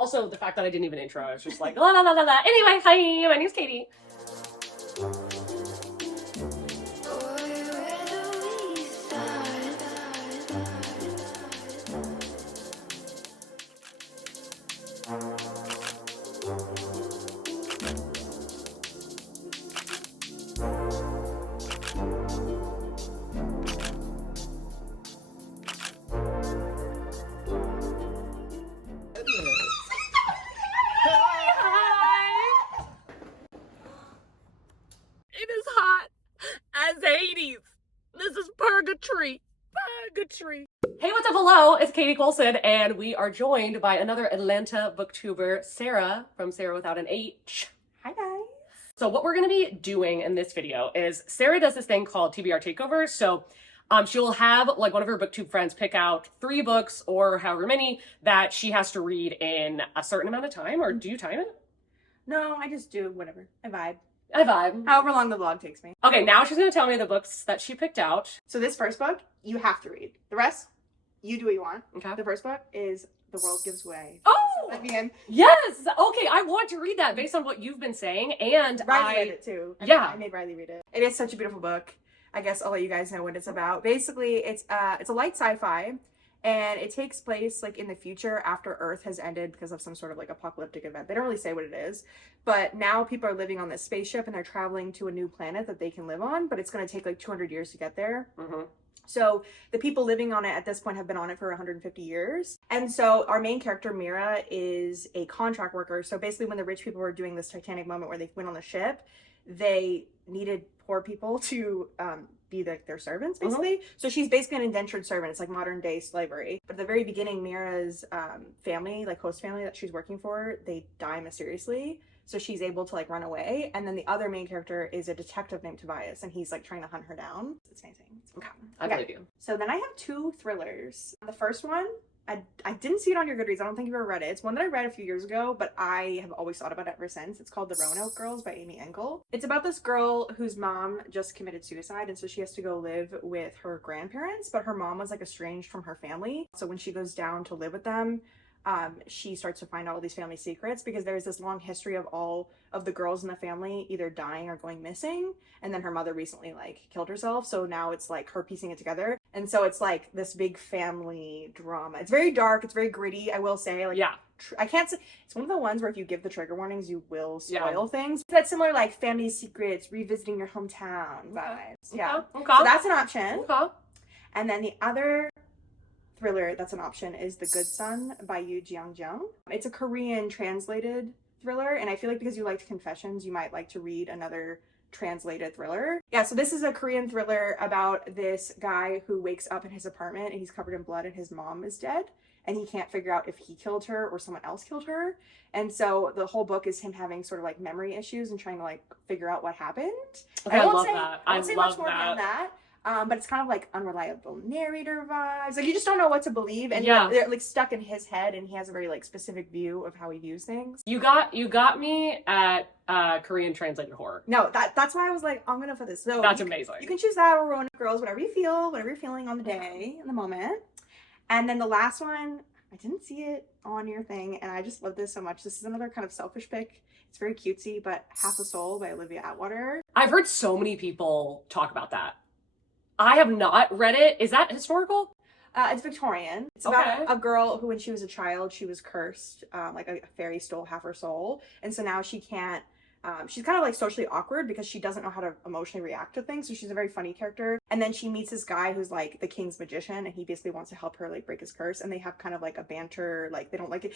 also the fact that I didn't even intro, I was just like, la la la la la. Anyway, hi, my name's Katie. Hey, what's up? Hello, it's Katie Colson, and we are joined by another Atlanta booktuber, Sara, from Sara Without an H. Hi, guys. So what we're going to be doing in this video is Sara does this thing called TBR takeover. So she'll have like one of her booktube friends pick out 3 books or however many that she has to read in a certain amount of time. Or do you time it? No, I just do whatever. I vibe. However long the vlog takes me. Okay, now she's going to tell me the books that she picked out. So this first book, you have to read. The rest, you do what you want. Okay. The first book is The World Gives Way. Oh! Levien. Yes! Okay, I want to read that based on what you've been saying, and Riley read it too. I made Riley read it. It is such a beautiful book. I guess I'll let you guys know what it's about. Basically, it's a light sci-fi, and it takes place like in the future after Earth has ended because of some sort of like apocalyptic event. They don't really say what it is, but now people are living on this spaceship and they're traveling to a new planet that they can live on, but it's going to take like 200 years to get there. Mm-hmm. So the people living on it at this point have been on it for 150 years. And so our main character, Mira, is a contract worker. So basically when the rich people were doing this Titanic moment where they went on the ship, they needed poor people to be their servants, basically. Mm-hmm. So she's basically an indentured servant. It's like modern day slavery. But at the very beginning, Mira's family, like host family that she's working for, they die mysteriously. So she's able to like run away. And then the other main character is a detective named Tobias, and he's like trying to hunt her down. It's amazing. Okay. I believe you. So then I have 2 thrillers. The first one, I didn't see it on your Goodreads. I don't think you've ever read it. It's one that I read a few years ago, but I have always thought about it ever since. It's called The Roanoke Girls by Engel. It's about this girl whose mom just committed suicide, and so she has to go live with her grandparents, but her mom was like estranged from her family. So when she goes down to live with them, she starts to find out all these family secrets because there's this long history of all of the girls in the family either dying or going missing, and then her mother recently like killed herself, so now it's like her piecing it together, and so it's like this big family drama. It's very dark, it's very gritty, I will say. Like, yeah, I can't say it's one of the ones where if you give the trigger warnings you will spoil things. That's similar, like family secrets, revisiting your hometown vibes. Yeah. Okay. So that's an option. Okay. And then the other thriller that's an option is The Good Son by You-Jeong. It's a Korean translated thriller, and I feel like because you liked Confessions, you might like to read another translated thriller. Yeah, so this is a Korean thriller about this guy who wakes up in his apartment and he's covered in blood and his mom is dead, and he can't figure out if he killed her or someone else killed her. And so the whole book is him having sort of like memory issues and trying to like figure out what happened. Okay, I love that. I won't say much more than that. But it's kind of like unreliable narrator vibes. Like you just don't know what to believe, and they're like stuck in his head, and he has a very like specific view of how he views things. You got me at Korean translated horror. No, that's why I was like, I'm gonna put this. So that's amazing. You can choose that or Roanoke Girls, whatever you feel, whatever you're feeling on the day, in the moment. And then the last one, I didn't see it on your thing, and I just love this so much. This is another kind of selfish pick. It's very cutesy, but Half a Soul by Olivia Atwater. I've heard so many people talk about that. I have not read it. Is that historical? It's Victorian. It's about a girl who, when she was a child, she was cursed. Like a fairy stole half her soul. And so now she can't, she's kind of like socially awkward because she doesn't know how to emotionally react to things. So she's a very funny character. And then she meets this guy who's like the king's magician, and he basically wants to help her like break his curse. And they have kind of like a banter, like they don't like it.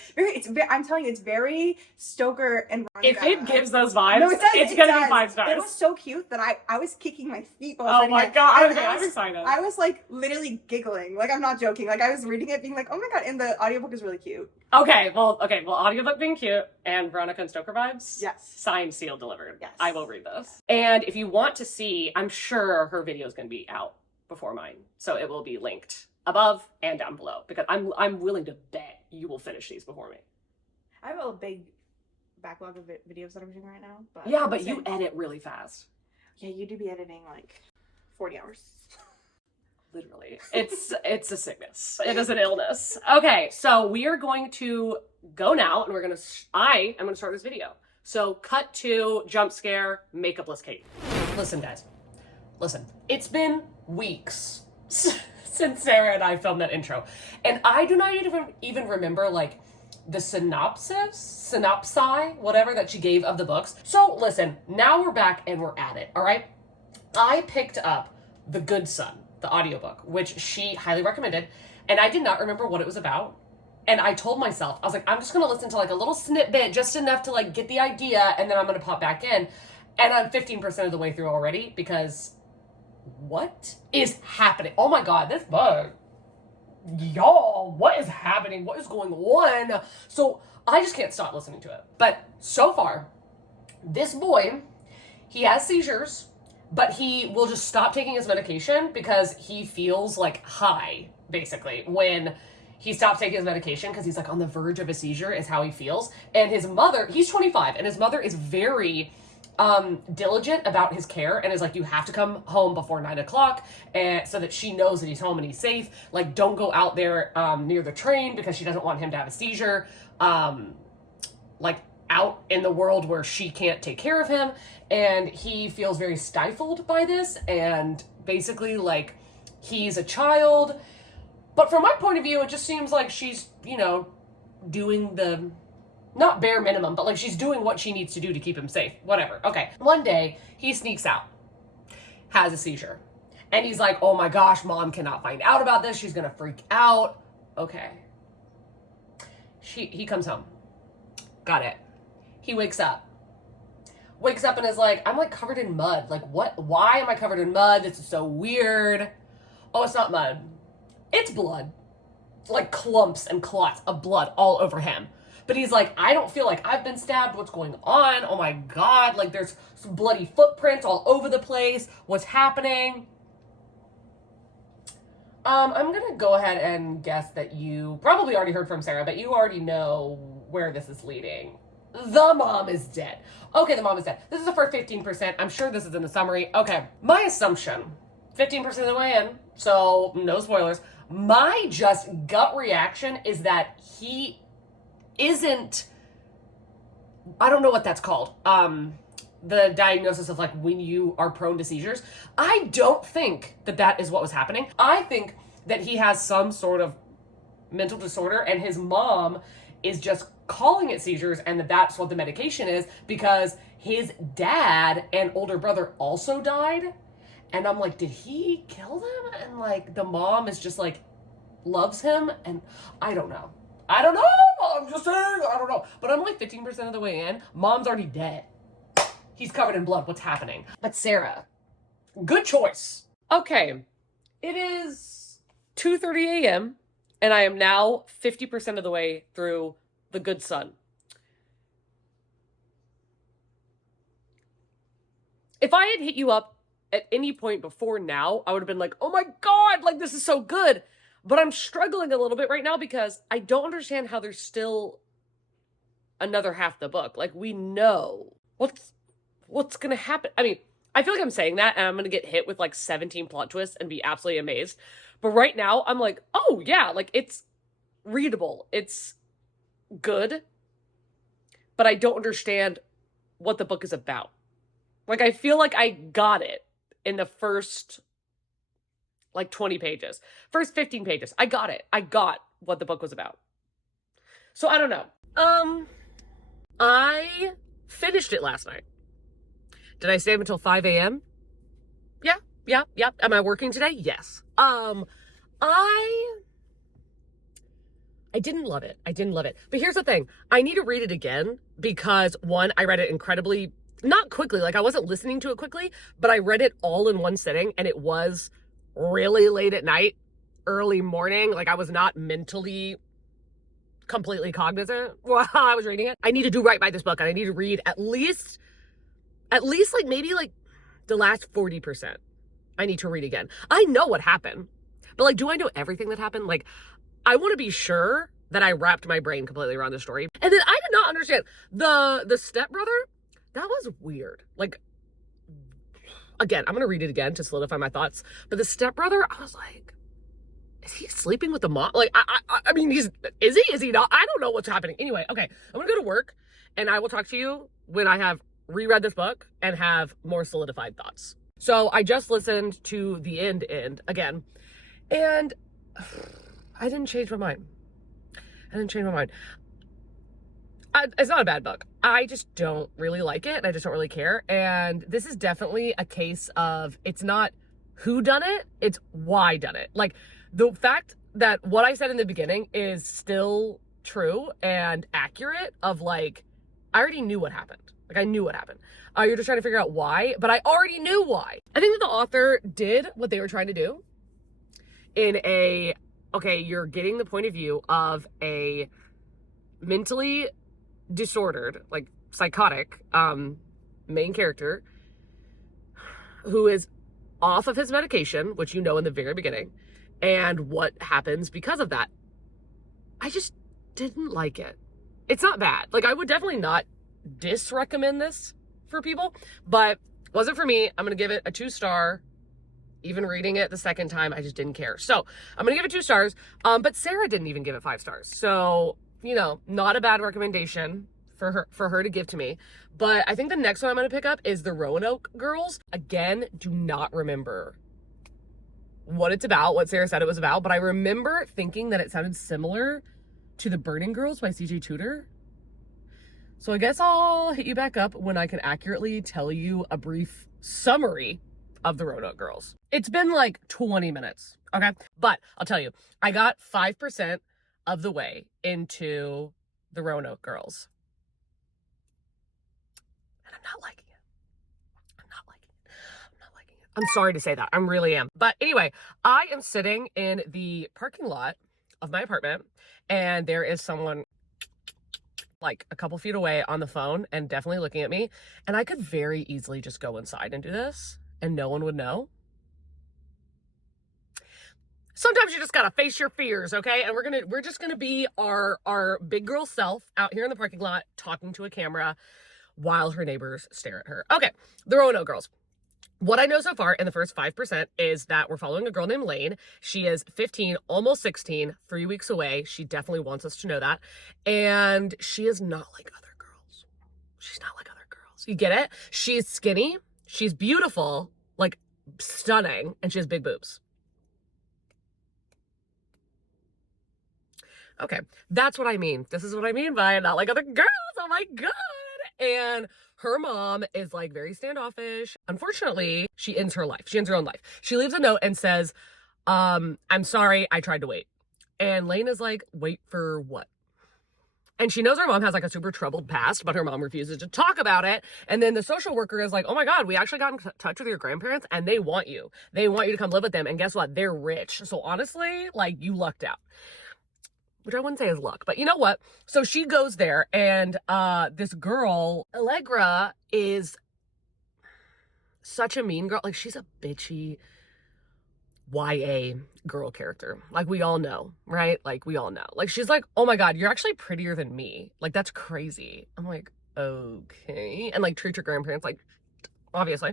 I'm telling you, it's very Stoker and Veronica. If it gives those vibes, no, it's gonna be 5 stars. It was so cute that I was kicking my feet while I was reading it. Oh my god, I'm excited. I was like literally giggling. Like I'm not joking. Like I was reading it being like, oh my god, and the audiobook is really cute. Okay, well, audiobook being cute and Veronica and Stoker vibes. Yes. Signed, sealed, delivered. Yes. I will read this. And if you want to see, I'm sure her video is going to be out before mine, so it will be linked above and down below because I'm willing to bet you will finish these before me. I have a big backlog of videos that I'm doing right now. But yeah, but you edit really fast. Yeah, you do be editing like 40 hours. Literally. It's a sickness. It is an illness. Okay, so we are going to go now, and I am gonna start this video. So cut to jump scare, makeupless Kate. Listen, guys. Listen. It's been weeks since Sarah and I filmed that intro, and I do not even remember like the synopsi, whatever that she gave of the books. So listen, now we're back and we're at it. All right. I picked up The Good Son, the audiobook, which she highly recommended, and I did not remember what it was about. And I told myself, I was like, I'm just going to listen to like a little snippet, just enough to like get the idea, and then I'm going to pop back in. And I'm 15% of the way through already, because what is happening? Oh my God, this book. Y'all, what is happening? What is going on? So I just can't stop listening to it. But so far, this boy, he has seizures, but he will just stop taking his medication because he feels like high, basically, when he stops taking his medication, because he's like on the verge of a seizure is how he feels. And his mother, he's 25, and his mother is very diligent about his care, and is like, you have to come home before 9 o'clock, and so that she knows that he's home and he's safe. Like, don't go out there near the train, because she doesn't want him to have a seizure, like out in the world where she can't take care of him. And he feels very stifled by this, and basically like he's a child. But from my point of view, it just seems like she's, you know, doing the, not bare minimum, but like she's doing what she needs to do to keep him safe. Whatever. Okay. One day, he sneaks out, has a seizure. And he's like, oh my gosh, mom cannot find out about this. She's going to freak out. Okay. He comes home. Got it. He wakes up and is like, I'm like covered in mud. Like, what? Why am I covered in mud? This is so weird. Oh, it's not mud. It's blood. Like clumps and clots of blood all over him. But he's like, I don't feel like I've been stabbed. What's going on? Oh my God. Like, there's some bloody footprints all over the place. What's happening? I'm going to go ahead and guess that you probably already heard from Sarah, but you already know where this is leading. The mom is dead. Okay, the mom is dead. This is the first 15%. I'm sure this is in the summary. Okay, my assumption, 15% of the way in, so no spoilers. My just gut reaction is that he isn't, I don't know what that's called. The diagnosis of like when you are prone to seizures. I don't think that that is what was happening. I think that he has some sort of mental disorder, and his mom is just calling it seizures, and that's what the medication is, because his dad and older brother also died. And I'm like, did he kill them? And like the mom is just like loves him, and I don't know. I'm just saying, I don't know. But I'm like 15% of the way in. Mom's already dead. He's covered in blood. What's happening? But Sarah, good choice. Okay, it is 2:30 a.m. and I am now 50% of the way through The Good Son. If I had hit you up at any point before now, I would have been like, oh my God, like this is so good. But I'm struggling a little bit right now because I don't understand how there's still another half the book. Like, we know what's gonna happen. I mean, I feel like I'm saying that and I'm gonna get hit with like 17 plot twists and be absolutely amazed. But right now I'm like, oh yeah, like it's readable. It's good. But I don't understand what the book is about. Like, I feel like I got it in the first like 20 pages. First 15 pages. I got it. I got what the book was about. So I don't know. I finished it last night. Did I stay up until 5 a.m.? Yeah. Am I working today? Yes. I didn't love it. But here's the thing. I need to read it again because, one, I read it incredibly, not quickly, like I wasn't listening to it quickly, but I read it all in one sitting, and it was really late at night, early morning. Like, I was not mentally completely cognizant while I was reading it. I need to do right by this book, and I need to read at least like maybe like the last 40%. I need to read again. I know what happened, but like, do I know everything that happened? Like, I want to be sure that I wrapped my brain completely around the story. And then I did not understand the stepbrother. That was weird. Like, again, I'm going to read it again to solidify my thoughts. But the stepbrother, I was like, is he sleeping with the mom? Like, I mean, is he not? I don't know what's happening. Anyway, okay, I'm going to go to work and I will talk to you when I have reread this book and have more solidified thoughts. So I just listened to the end again, and I didn't change my mind. It's not a bad book. I just don't really like it, and I just don't really care. And this is definitely a case of, it's not who done it, it's why done it. Like, the fact that what I said in the beginning is still true and accurate of, like, I already knew what happened. Like, I knew what happened. You're just trying to figure out why, but I already knew why. I think that the author did what they were trying to do in a, okay, you're getting the point of view of a mentally disordered, like psychotic, main character who is off of his medication, which you know in the very beginning, and what happens because of that. I just didn't like it. It's not bad. Like, I would definitely not disrecommend this for people, but wasn't for me. I'm gonna give it a 2-star. Even reading it the second time, I just didn't care. So I'm gonna give it 2 stars. But Sara didn't even give it 5 stars. So, you know, not a bad recommendation for her to give to me. But I think the next one I'm gonna pick up is the Roanoke Girls. Again, do not remember what it's about, what Sara said it was about, but I remember thinking that it sounded similar to The Burning Girls by CJ Tudor. So I guess I'll hit you back up when I can accurately tell you a brief summary of the Roanoke Girls. It's been like 20 minutes, okay? But I'll tell you, I got 5% of the way into the Roanoke Girls. And I'm not liking it. I'm sorry to say that. I really am. But anyway, I am sitting in the parking lot of my apartment, and there is someone like a couple feet away on the phone and definitely looking at me. And I could very easily just go inside and do this and no one would know. Sometimes you just gotta face your fears, okay? And we're just gonna be our big girl self out here in the parking lot talking to a camera while her neighbors stare at her. Okay, the Roanoke Girls. What I know so far in the first 5% is that we're following a girl named Lane. She is 15, almost 16, 3 weeks away. She definitely wants us to know that. And she is not like other girls. She's not like other girls. You get it? She's skinny. She's beautiful, like stunning, and she has big boobs. Okay, that's what I mean. This is what I mean by not like other girls. Oh my God. And her mom is like very standoffish. Unfortunately, she ends her life. She ends her own life. She leaves a note and says, I'm sorry, I tried to wait. And Lane is like, wait for what? And she knows her mom has like a super troubled past, but her mom refuses to talk about it. And then the social worker is like, oh my God, we actually got in touch with your grandparents and they want you. They want you to come live with them. And guess what? They're rich. So honestly, like, you lucked out. Which I wouldn't say is luck, but you know what? So she goes there, and this girl, Allegra, is such a mean girl. Like, she's a bitchy YA girl character. Like, we all know, right? Like, we all know. Like, she's like, oh my God, you're actually prettier than me. Like, that's crazy. I'm like, okay. And like, treat your grandparents like, obviously.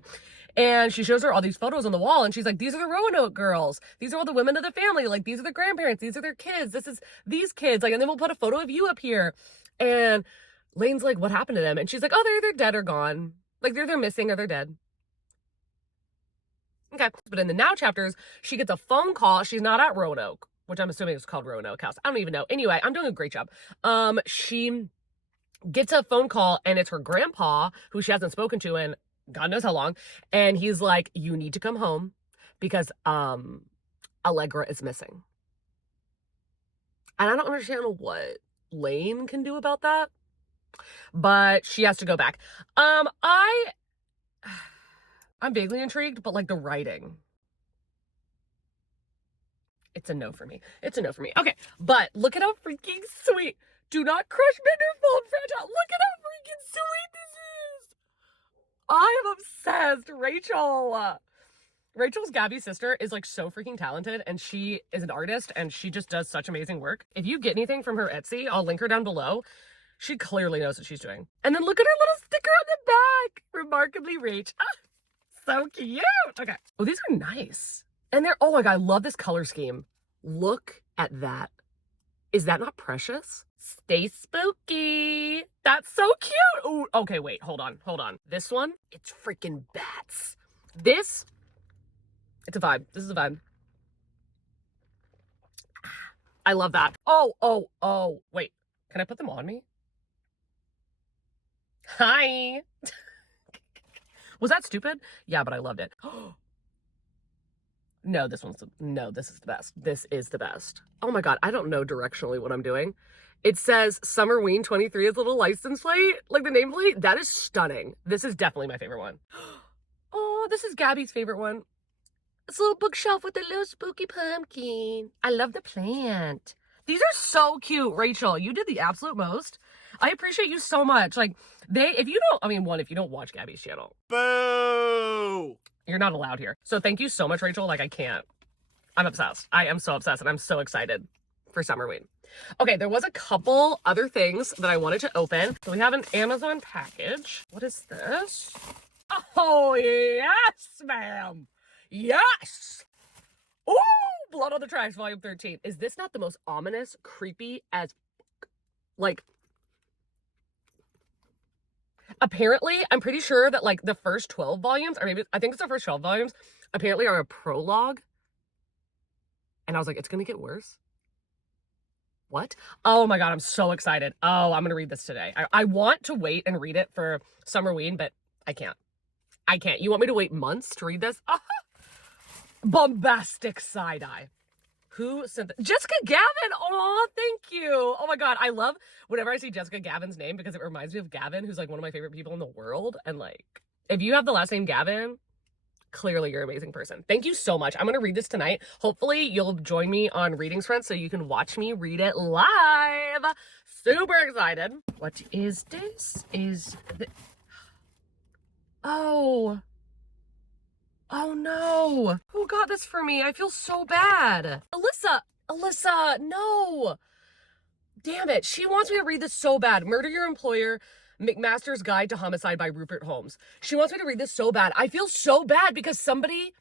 And she shows her all these photos on the wall, and she's like, these are the Roanoke girls. These are all the women of the family. Like, these are the grandparents. These are their kids. This is these kids. Like, and then we'll put a photo of you up here. And Lane's like, what happened to them? And she's like, oh, they're either dead or gone. Like, they're either missing or they're dead. Okay. But in the now chapters, she gets a phone call. She's not at Roanoke, which I'm assuming is called Roanoke House. I don't even know. Anyway, I'm doing a great job. She gets a phone call, and it's her grandpa, who she hasn't spoken to in God knows how long. And he's like, you need to come home because Allegra is missing. And I don't understand what Lane can do about that, but she has to go back. I'm vaguely intrigued, but like the writing, it's a no for me. It's a no for me. Okay, but look at how freaking sweet. Do not crush Benderfold, Fragile. Look at how freaking sweet this is. I am obsessed. Rachel's Gabby's sister is like so freaking talented, and she is an artist, and she just does such amazing work. If you get anything from her Etsy, I'll link her down below. She clearly knows what she's doing. And then look at her little sticker on the back. Remarkably Rach. Ah, so cute. Okay. Oh, these are nice. And they're, oh my God, I love this color scheme. Look at that. Is that not precious? Stay spooky. That's so cute. Ooh, okay, wait, hold on. This one, it's freaking bats. This, it's a vibe. This is a vibe. I love that. Oh, wait. Can I put them on me? Hi. Was that stupid? Yeah, but I loved it. No, this is the best. This is the best. Oh my God, I don't know directionally what I'm doing. It says Summerween 23 is a little license plate, like the nameplate. That is stunning. This is definitely my favorite one. Oh, this is Gabby's favorite one. It's a little bookshelf with a little spooky pumpkin. I love the plant. These are so cute, Rachel. You did the absolute most. I appreciate you so much. Like, if you don't watch Gabby's channel. Boo! You're not allowed here. So thank you so much, Rachel. Like, I can't. I'm obsessed. I am so obsessed, and I'm so excited for Summerween. Okay, there was a couple other things that I wanted to open. So we have an Amazon package. What is this? Oh, yes, ma'am. Yes! Ooh! Blood on the Tracks, Volume 13. Is this not the most ominous, creepy as... Like... Apparently, I'm pretty sure that, like, the first 12 volumes, or maybe, I think it's the first 12 volumes, apparently are a prologue. And I was like, it's gonna get worse? What? Oh my God, I'm so excited. Oh, I'm gonna read this today. I want to wait and read it for Summerween, but I can't. You want me to wait months to read this? Bombastic side-eye. Who sent that? Jessica Gavin! Oh, thank you. Oh my God, I love whenever I see Jessica Gavin's name because it reminds me of Gavin, who's like one of my favorite people in the world. And like, if you have the last name Gavin, clearly you're an amazing person. Thank you so much. I'm gonna read this tonight. Hopefully you'll join me on Readings Friends so you can watch me read it live. Super excited. What is this? Oh no. Who got this for me? I feel so bad. Alyssa, no. Damn it. She wants me to read this so bad. Murder Your Employer, McMaster's Guide to Homicide by Rupert Holmes. She wants me to read this so bad. I feel so bad because somebody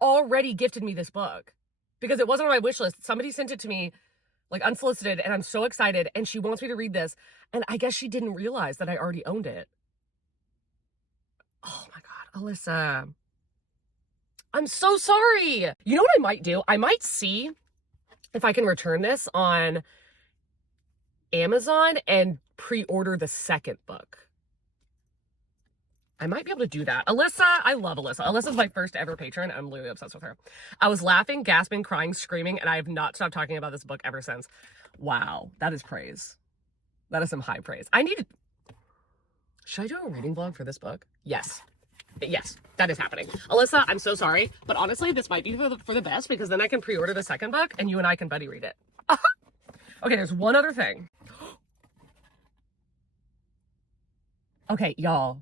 already gifted me this book because it wasn't on my wish list. Somebody sent it to me like unsolicited and I'm so excited and she wants me to read this. And I guess she didn't realize that I already owned it. Oh my God, Alyssa. I'm so sorry. You know what I might do? I might see if I can return this on Amazon and pre-order the second book. I might be able to do that. Alyssa, I love Alyssa. Alyssa's my first ever patron. I'm literally obsessed with her. I was laughing, gasping, crying, screaming, and I have not stopped talking about this book ever since. Wow, that is praise. That is some high praise. Should I do a reading vlog for this book? Yes, that is happening. Alyssa, I'm so sorry, but honestly, this might be for the best because then I can pre-order the second book and you and I can buddy read it. Okay, there's one other thing. Okay, y'all,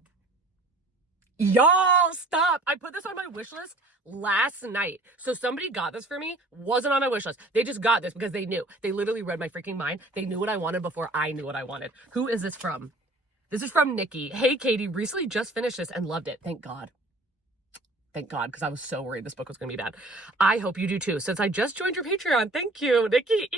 stop. I put this on my wish list last night. So somebody got this for me, wasn't on my wish list. They just got this because they knew. They literally read my freaking mind. They knew what I wanted before I knew what I wanted. Who is this from? This is from Nikki. Hey, Katie, recently just finished this and loved it. Thank God. Thank God, because I was so worried this book was going to be bad. I hope you do too. Since I just joined your Patreon, thank you, Nikki.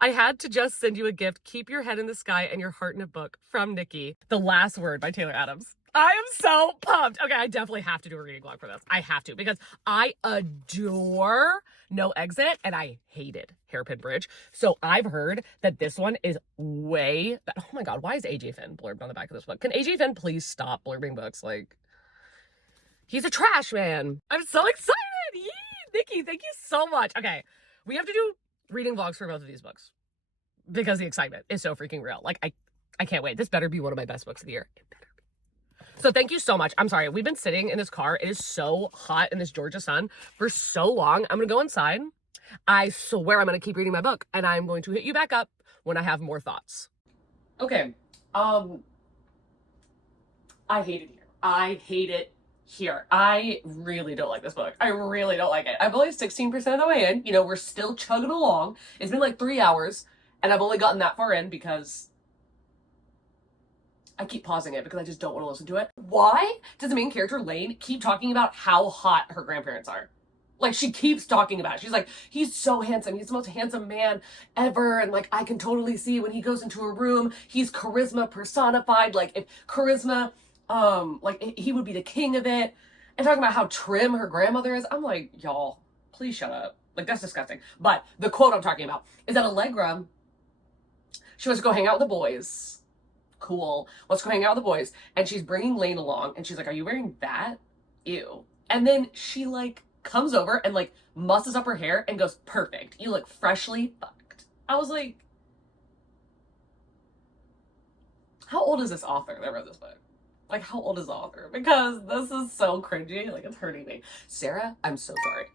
I had to just send you a gift. Keep your head in the sky and your heart in a book from Nikki. The Last Word by Taylor Adams. I am so pumped. Okay, I definitely have to do a reading vlog for this. I have to because I adore No Exit and I hated Hairpin Bridge. So I've heard that this one is oh my God, why is AJ Finn blurbed on the back of this book? Can AJ Finn please stop blurbing books? Like, he's a trash man. I'm so excited. Yee! Nikki, thank you so much. Okay, we have to do reading vlogs for both of these books because the excitement is so freaking real. Like, I can't wait. This better be one of my best books of the year. It better be. So thank you so much. I'm sorry. We've been sitting in this car. It is so hot in this Georgia sun for so long. I'm going to go inside. I swear I'm going to keep reading my book and I'm going to hit you back up when I have more thoughts. Okay. I hate it here. I hate it here. I really don't like this book. I really don't like it. I'm only 16% of the way in. You know, we're still chugging along. It's been like 3 hours and I've only gotten that far in because I keep pausing it because I just don't want to listen to it. Why does the main character, Lane, keep talking about how hot her grandparents are? Like, she keeps talking about it. She's like, he's so handsome. He's the most handsome man ever. And like, I can totally see when he goes into a room, he's charisma personified. Like, if charisma, like, he would be the king of it. And talking about how trim her grandmother is. I'm like, y'all, please shut up. Like, that's disgusting. But the quote I'm talking about is that Allegra, she wants to go hang out with the boys. Cool. Let's go hang out with the boys. And she's bringing Lane along. And she's like, are you wearing that? Ew. And then she like comes over and like musses up her hair and goes, perfect. You look freshly fucked. I was like, how old is this author that wrote this book? Like, how old is the author? Because this is so cringy. Like, it's hurting me. Sarah, I'm so sorry.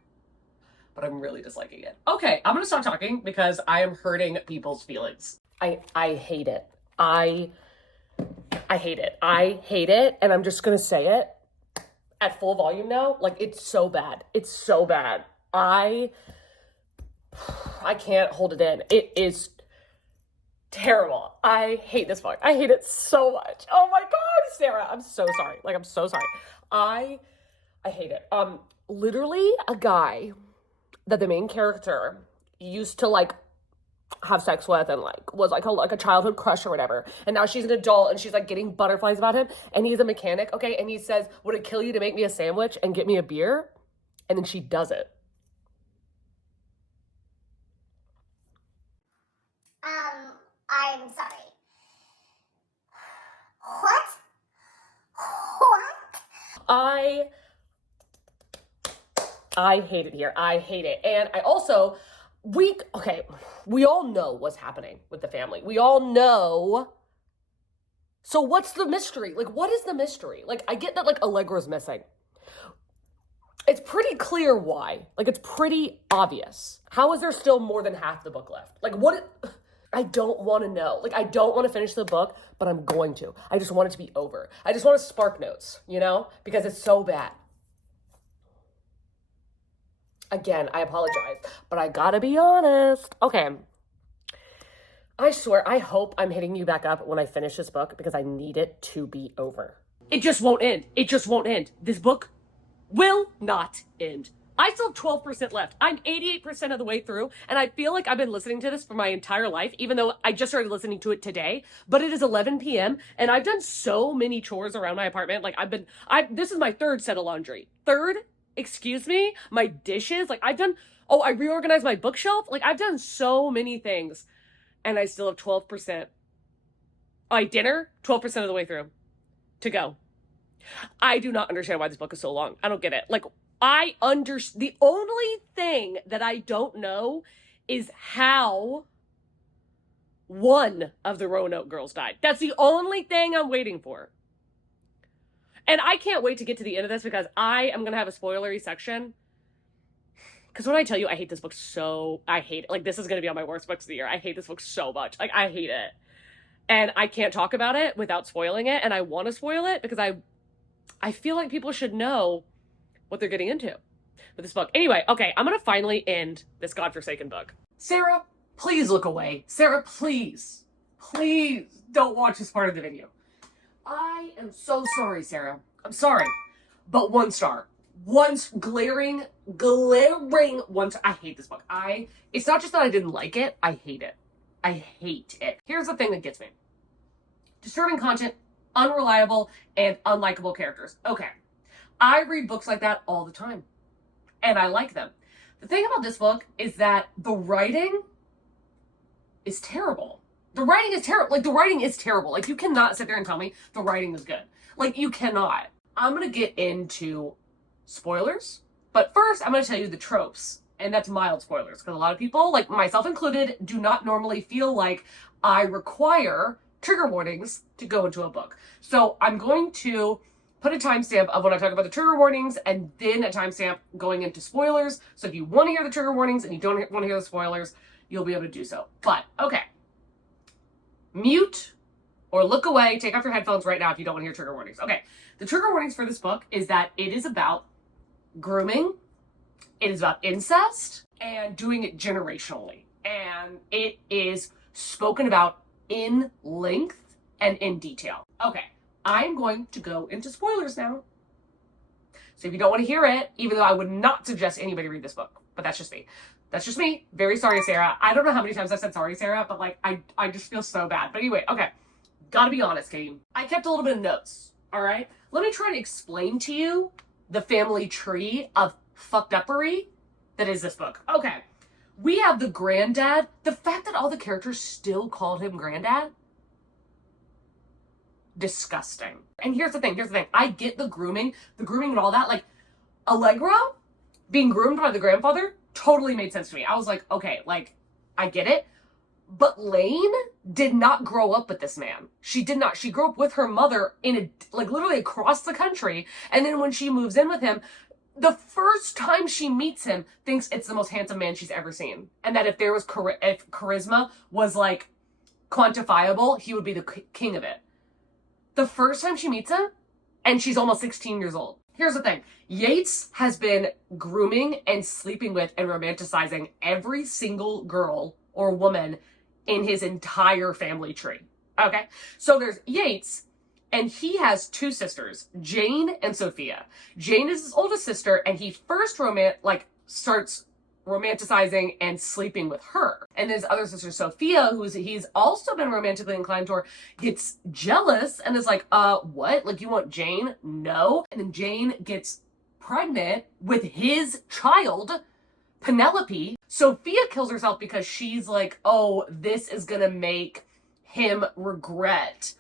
But I'm really disliking it. Okay, I'm gonna stop talking because I am hurting people's feelings. I hate it. I hate it. I hate it. And I'm just gonna say it at full volume now. Like, it's so bad. It's so bad. I can't hold it in. It is terrible. I hate this book. I hate it so much. Oh my God, Sarah, I'm so sorry. Like, I'm so sorry. I hate it. Literally a guy that the main character used to like have sex with and like was like a childhood crush or whatever. And now she's an adult and she's like getting butterflies about him. And he's a mechanic, okay? And he says, would it kill you to make me a sandwich and get me a beer? And then she does it. I'm sorry. What? I hate it here. I hate it. And I also, we all know what's happening with the family. We all know. So what's the mystery? Like, what is the mystery? Like, I get that like Allegra's missing. It's pretty clear why. Like, it's pretty obvious. How is there still more than half the book left? Like, I don't want to know. Like, I don't want to finish the book, but I'm going to. I just want it to be over. I just want to spark notes, you know? Because it's so bad. Again, I apologize, but I gotta be honest. Okay. I swear, I hope I'm hitting you back up when I finish this book because I need it to be over. It just won't end. It just won't end. This book will not end. I still have 12% left. I'm 88% of the way through, and I feel like I've been listening to this for my entire life, even though I just started listening to it today, but it is 11 p.m., and I've done so many chores around my apartment. Like, this is my third set of laundry. Excuse me, my dishes, like I reorganized my bookshelf. Like, I've done so many things and I still have 12%. Dinner, 12% of the way through to go. I do not understand why this book is so long. I don't get it. Like, the only thing that I don't know is how one of the Roanoke girls died. That's the only thing I'm waiting for. And I can't wait to get to the end of this because I am going to have a spoilery section. Because when I tell you I hate this book I hate it. Like, this is going to be on my worst books of the year. I hate this book so much. Like, I hate it. And I can't talk about it without spoiling it. And I want to spoil it because I feel like people should know what they're getting into with this book. Anyway, okay, I'm going to finally end this godforsaken book. Sarah, please look away. Sarah, please don't watch this part of the video. I am so sorry, Sarah. I'm sorry. But 1 star. Glaring 1 star. I hate this book. It's not just that I didn't like it. I hate it. I hate it. Here's the thing that gets me. Disturbing content, unreliable, and unlikable characters. Okay. I read books like that all the time. And I like them. The thing about this book is that the writing is terrible. The writing is terrible. Like, the writing is terrible. Like, you cannot sit there and tell me the writing is good. Like, you cannot. I'm going to get into spoilers. But first, I'm going to tell you the tropes. And that's mild spoilers. Because a lot of people, like myself included, do not normally feel like I require trigger warnings to go into a book. So I'm going to put a timestamp of when I talk about the trigger warnings and then a timestamp going into spoilers. So if you want to hear the trigger warnings and you don't want to hear the spoilers, you'll be able to do so. But, okay. Mute or look away, take off your headphones right now if you don't want to hear trigger warnings. Okay, the trigger warnings for this book is that it is about grooming, it is about incest, and doing it generationally. And it is spoken about in length and in detail. Okay, I'm going to go into spoilers now. So if you don't want to hear it, even though I would not suggest anybody read this book, but that's just me. That's just me. Very sorry, Sarah. I don't know how many times I've said sorry, Sarah, but like, I just feel so bad. But anyway, okay. Gotta be honest, Katie. I kept a little bit of notes, all right? Let me try to explain to you the family tree of fucked uppery that is this book. Okay. We have the granddad. The fact that all the characters still called him granddad, disgusting. And here's the thing. I get the grooming and all that. Like, Allegra being groomed by the grandfather totally made sense to me. I was like, okay, like, I get it. But Lane did not grow up with this man. She did not. She grew up with her mother like literally across the country. And then when she moves in with him, the first time she meets him, thinks it's the most handsome man she's ever seen. And that if there was if charisma was like quantifiable, he would be the king of it. The first time she meets him, and she's almost 16 years old. Here's the thing. Yates has been grooming and sleeping with and romanticizing every single girl or woman in his entire family tree. Okay? So there's Yates, and he has two sisters, Jane and Sophia. Jane is his oldest sister, and he first starts romanticizing and sleeping with her. And his other sister, Sophia, he's also been romantically inclined toward, gets jealous and is like, what? Like, you want Jane? No. And then Jane gets pregnant with his child, Penelope. Sophia kills herself because she's like, oh, this is gonna make him regret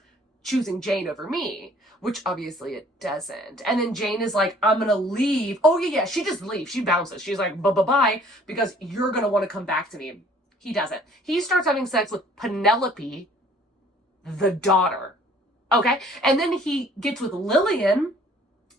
choosing Jane over me, which obviously it doesn't. And then Jane is like, I'm gonna leave. Oh yeah, she just leaves. She bounces. She's like, bye-bye, because you're gonna want to come back to me. He doesn't. He starts having sex with Penelope, the daughter. Okay? And then he gets with Lillian.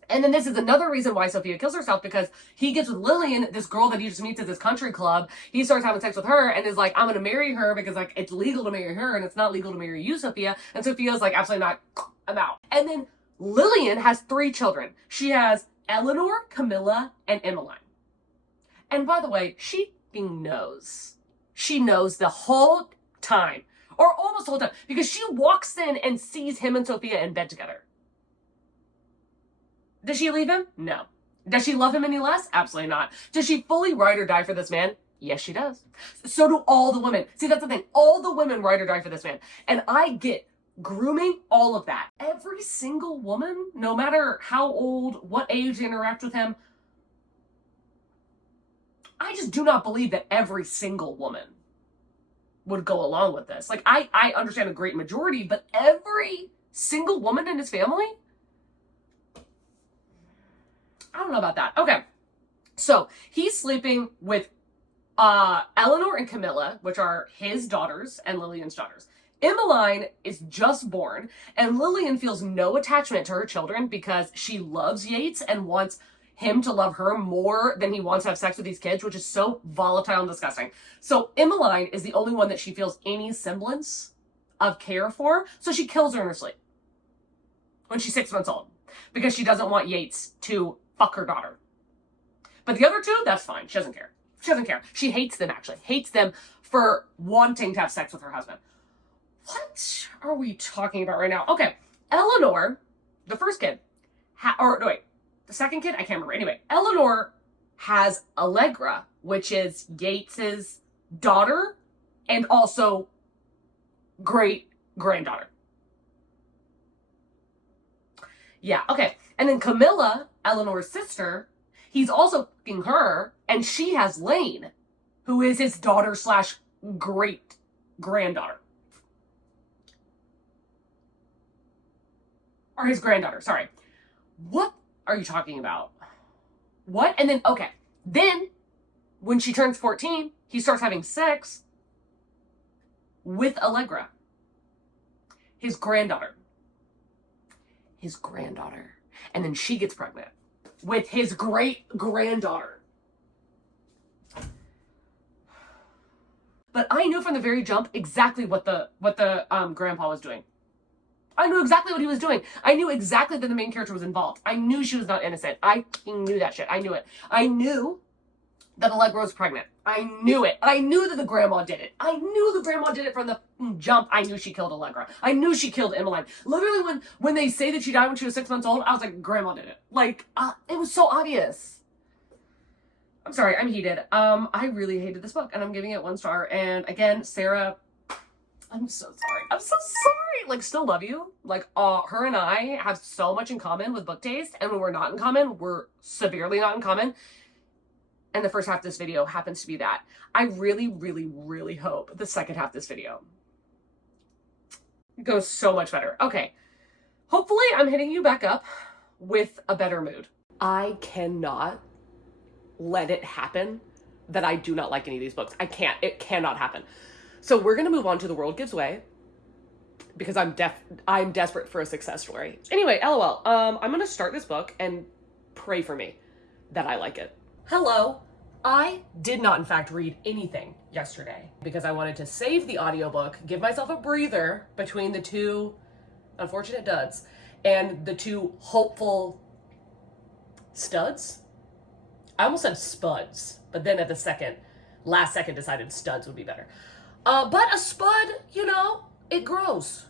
And then this is another reason why Sophia kills herself, because he gets with Lillian, this girl that he just meets at this country club. He starts having sex with her and is like, I'm going to marry her because like it's legal to marry her and it's not legal to marry you, Sophia. And Sophia's like, absolutely not. I'm out. And then Lillian has 3 children. She has Eleanor, Camilla, and Emmeline. And by the way, she knows. She knows the whole time, or almost the whole time, because she walks in and sees him and Sophia in bed together. Does she leave him? No. Does she love him any less? Absolutely not. Does she fully ride or die for this man? Yes, she does. So do all the women. See, that's the thing. All the women ride or die for this man. And I get grooming, all of that. Every single woman, no matter how old, what age they interact with him, I just do not believe that every single woman would go along with this. Like, I understand a great majority, but every single woman in his family? I don't know about that. Okay. So he's sleeping with Eleanor and Camilla, which are his daughters and Lillian's daughters. Emmeline is just born, and Lillian feels no attachment to her children because she loves Yates and wants him to love her more than he wants to have sex with these kids, which is so volatile and disgusting. So Emmeline is the only one that she feels any semblance of care for, so she kills her in her sleep when she's 6 months old because she doesn't want Yates to fuck her daughter. But the other 2, that's fine. She doesn't care. She doesn't care. She hates them, actually. Hates them for wanting to have sex with her husband. What are we talking about right now? Okay. Eleanor, the first kid, the second kid? I can't remember. Anyway, Eleanor has Allegra, which is Yates's daughter and also great-granddaughter. Yeah, okay. And then Camilla, Eleanor's sister, he's also fucking her, and she has Lane, who is his daughter / great-granddaughter. Or his granddaughter, sorry. What are you talking about? What? And then, okay. Then, when she turns 14, he starts having sex with Allegra, his granddaughter. His granddaughter. And then she gets pregnant with his great-granddaughter. But I knew from the very jump exactly what the grandpa was doing. I knew exactly what he was doing. I knew exactly that the main character was involved. I knew she was not innocent. I knew that shit. I knew it. I knew that Allegra was pregnant. I knew it. I knew that the grandma did it. I knew the grandma did it from the jump. I knew she killed Allegra. I knew she killed Emmeline. Literally, when they say that she died when she was 6 months old, I was like, grandma did it. Like, it was so obvious. I'm sorry, I'm heated. I really hated this book, and I'm giving it 1 star. And again, Sara, I'm so sorry. I'm so sorry. Like, still love you. Like, her and I have so much in common with book taste, and when we're not in common, we're severely not in common. And the first half of this video happens to be that. I really, really, really hope the second half of this video goes so much better. Okay. Hopefully I'm hitting you back up with a better mood. I cannot let it happen that I do not like any of these books. I can't. It cannot happen. So we're going to move on to The World Gives Way because I'm desperate for a success story. Anyway, LOL. I'm going to start this book and pray for me that I like it. Hello. I did not, in fact, read anything yesterday because I wanted to save the audiobook, give myself a breather between the 2 unfortunate duds and the 2 hopeful studs. I almost said spuds, but then at the last second decided studs would be better. But a spud, you know, it grows.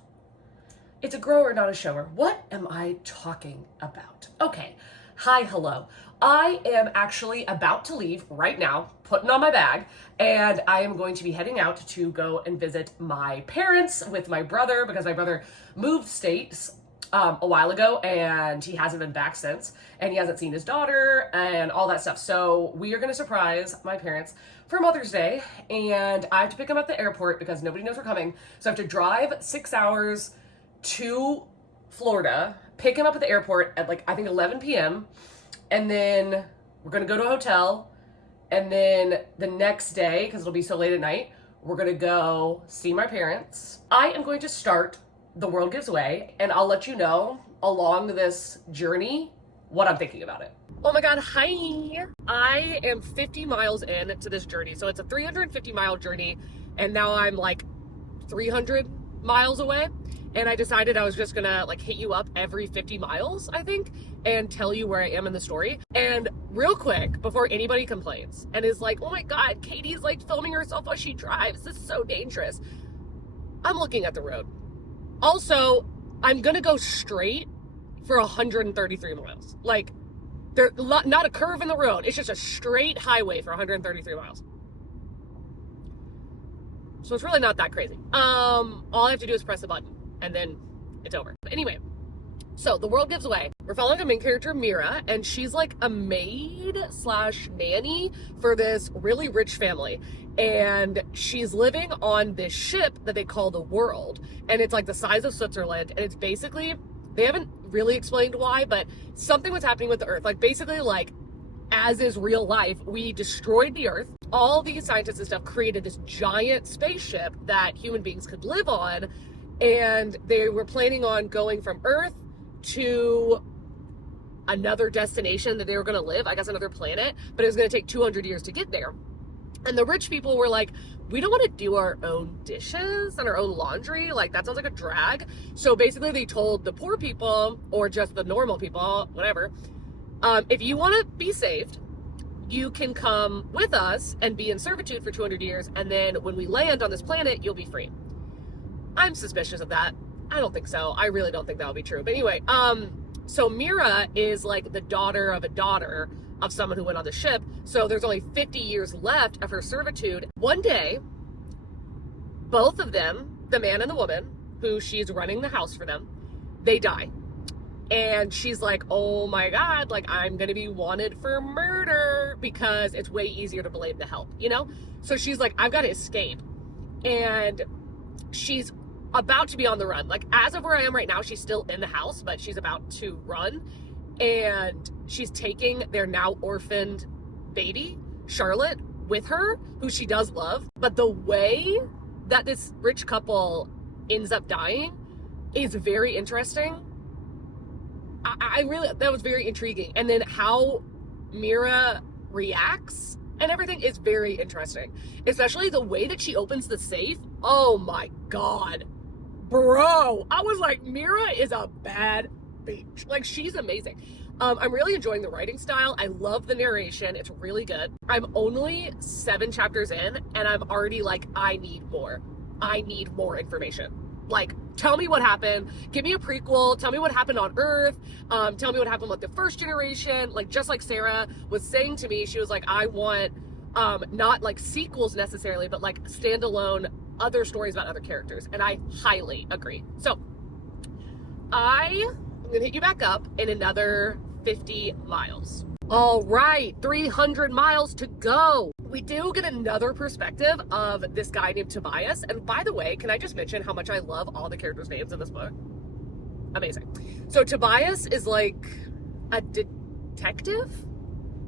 It's a grower, not a shower. What am I talking about? Okay. Hi, hello. I am actually about to leave right now, putting on my bag, and I am going to be heading out to go and visit my parents with my brother because my brother moved states a while ago and he hasn't been back since, and he hasn't seen his daughter and all that stuff. So we are going to surprise my parents for Mother's Day, and I have to pick them up at the airport because nobody knows we're coming. So I have to drive 6 hours to Florida, pick him up at the airport at like, I think 11 p.m. And then we're going to go to a hotel. And then the next day, because it'll be so late at night, we're going to go see my parents. I am going to start The World Gives Way, and I'll let you know along this journey what I'm thinking about it. Oh my God, hi. I am 50 miles in to this journey. So it's a 350-mile journey, and now I'm like 300 miles away. And I decided I was just gonna like hit you up every 50 miles, I think, and tell you where I am in the story. And real quick, before anybody complains and is like, oh my God, Katie's like filming herself while she drives. This is so dangerous. I'm looking at the road. Also, I'm gonna go straight for 133 miles. Like, there's not a curve in the road. It's just a straight highway for 133 miles. So it's really not that crazy. All I have to do is press a button, and then it's over. But anyway, so The World Gives Way. We're following the main character, Mira, and she's like a maid slash nanny for this really rich family. And she's living on this ship that they call the World. And it's like the size of Switzerland. And it's basically, they haven't really explained why, but something was happening with the Earth. Like basically like, as is real life, we destroyed the Earth. All these scientists and stuff created this giant spaceship that human beings could live on. And they were planning on going from Earth to another destination that they were going to live, I guess another planet, but it was going to take 200 years to get there. And the rich people were like, we don't want to do our own dishes and our own laundry. Like, that sounds like a drag. So basically they told the poor people, or just the normal people, whatever, if you want to be saved, you can come with us and be in servitude for 200 years. And then when we land on this planet, you'll be free. I'm suspicious of that. I don't think so. I really don't think that would be true. But anyway, so Mira is like the daughter of a daughter of someone who went on the ship. So there's only 50 years left of her servitude. One day, both of them, the man and the woman, who she's running the house for them, they die. And she's like, oh my God, like I'm going to be wanted for murder because it's way easier to blame the help, you know? So she's like, I've got to escape. And she's about to be on the run. Like as of where I am right now, she's still in the house, but she's about to run. And she's taking their now orphaned baby, Charlotte, with her, who she does love. But the way that this rich couple ends up dying is very interesting. I really, that was very intriguing. And then how Mira reacts and everything is very interesting. Especially the way that she opens the safe. Oh my God. Bro, I was like, Mira is a bad bitch. Like, she's amazing. I'm really enjoying the writing style. I love the narration. It's really good. I'm only 7 chapters in and I'm already like, I need more. I need more information. Like, tell me what happened. Give me a prequel. Tell me what happened on Earth. Tell me what happened with the first generation. Like, just like Sara was saying to me, she was like, I want not like sequels necessarily, but like standalone other stories about other characters. And I highly agree. So I'm gonna hit you back up in another 50 miles. All right, 300 miles to go. We do get another perspective of this guy named Tobias. And by the way, can I just mention how much I love all the characters' names in this book? Amazing. So Tobias is like a detective?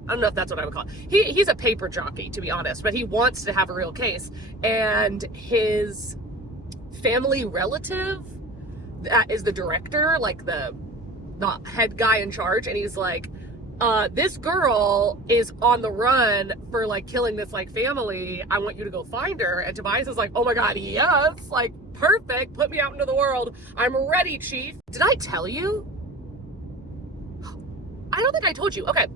I don't know if that's what I would call it. He's a paper jockey, to be honest, but he wants to have a real case. And his family relative, that is the director, like the head guy in charge, and he's like, this girl is on the run for like killing this like family. I want you to go find her. And Tobias is like, oh my God, yes, like perfect. Put me out into the world. I'm ready, Chief. Did I tell you? I don't think I told you. Okay.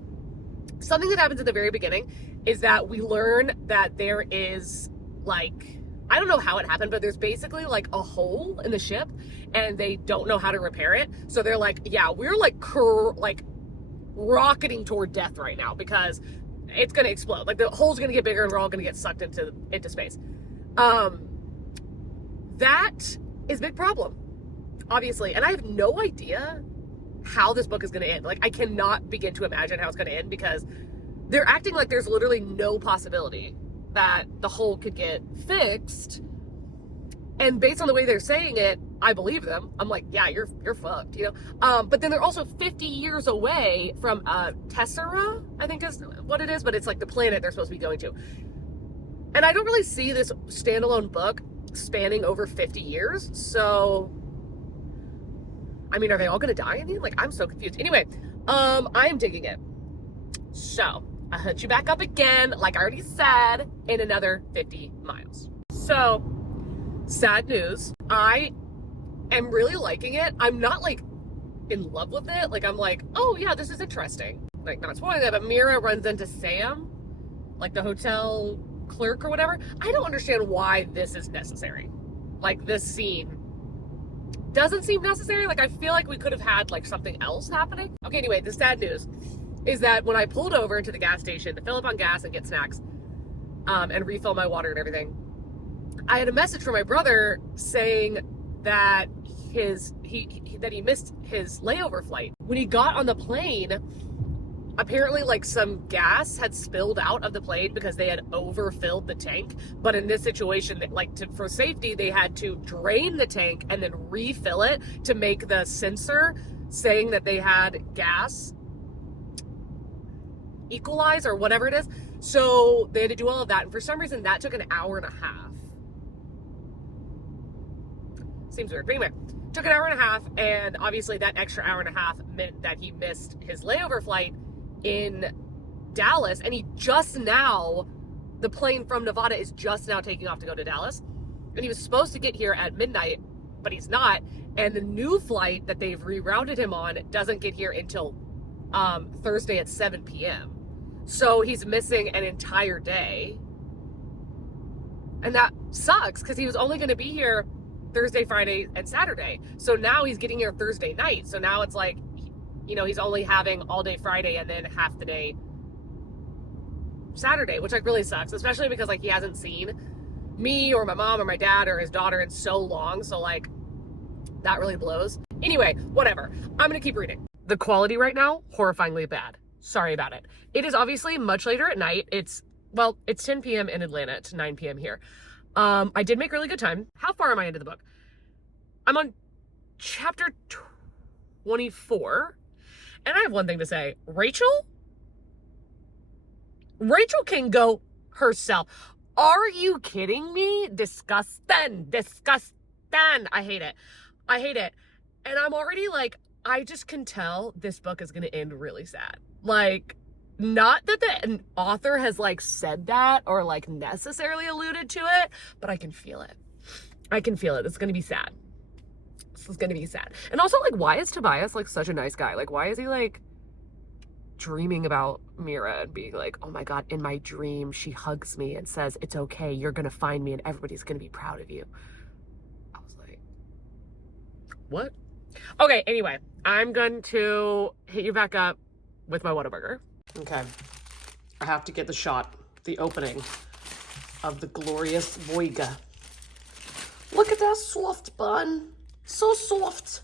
Something that happens at the very beginning is that we learn that there is like, I don't know how it happened, but there's basically like a hole in the ship and they don't know how to repair it. So they're like, yeah, we're like rocketing toward death right now because it's going to explode. Like the hole's going to get bigger and we're all going to get sucked into space. That is a big problem, obviously. And I have no idea how this book is going to end. Like I cannot begin to imagine how it's going to end because they're acting like there's literally no possibility that the hole could get fixed. And based on the way they're saying it, I believe them. I'm like, yeah, you're fucked, you know? But then they're also 50 years away from Tessera, I think is what it is, but it's like the planet they're supposed to be going to. And I don't really see this standalone book spanning over 50 years. So, I mean, are they all gonna die in the end? Like, I'm so confused. Anyway, I am digging it. So, I hit you back up again, like I already said, in another 50 miles. So, sad news. I am really liking it. I'm not like in love with it. Like I'm like, oh yeah, this is interesting. Like not spoiling that, but Mira runs into Sam, like the hotel clerk or whatever. I don't understand why this is necessary. Like this scene doesn't seem necessary. Like I feel like we could have had like something else happening. Okay, anyway, the sad news is that when I pulled over to the gas station to fill up on gas and get snacks, and refill my water and everything, I had a message from my brother saying that he missed his layover flight. When he got on the plane, apparently like some gas had spilled out of the plane because they had overfilled the tank. But in this situation, like for safety, they had to drain the tank and then refill it to make the sensor saying that they had gas equalize or whatever it is. So they had to do all of that. And for some reason that took an hour and a half. Seems weird. But anyway, took an hour and a half. And obviously that extra hour and a half meant that he missed his layover flight in Dallas. And he just now, the plane from Nevada is just now taking off to go to Dallas. And he was supposed to get here at midnight, but he's not. And the new flight that they've rerouted him on doesn't get here until Thursday at 7 p.m. So he's missing an entire day. And that sucks because he was only going to be here Thursday, Friday, and Saturday. So now he's getting here Thursday night. So now it's like, you know, he's only having all day Friday and then half the day Saturday, which like really sucks, especially because like he hasn't seen me or my mom or my dad or his daughter in so long. So like that really blows. Anyway, whatever. I'm going to keep reading. The quality right now, horrifyingly bad. Sorry about it. It is obviously much later at night. It's 10 p.m. in Atlanta. It's 9 p.m. here. I did make really good time. How far am I into the book? I'm on chapter 24. And I have one thing to say. Rachel can go herself. Are you kidding me? Disgusting. I hate it. And I'm already like, I just can tell this book is going to end really sad. Like, not that the author has like said that or like necessarily alluded to it, but I can feel it. It's going to be sad. This is going to be sad. And also like, why is Tobias like such a nice guy? Like, why is he like dreaming about Mira and being like, oh my God, in my dream, she hugs me and says, it's okay, you're going to find me and everybody's going to be proud of you. I was like, what? Okay, anyway, I'm going to hit you back up with my Whataburger. Okay, I have to get the shot, the opening of the glorious Voiga. Look at that soft bun. So soft.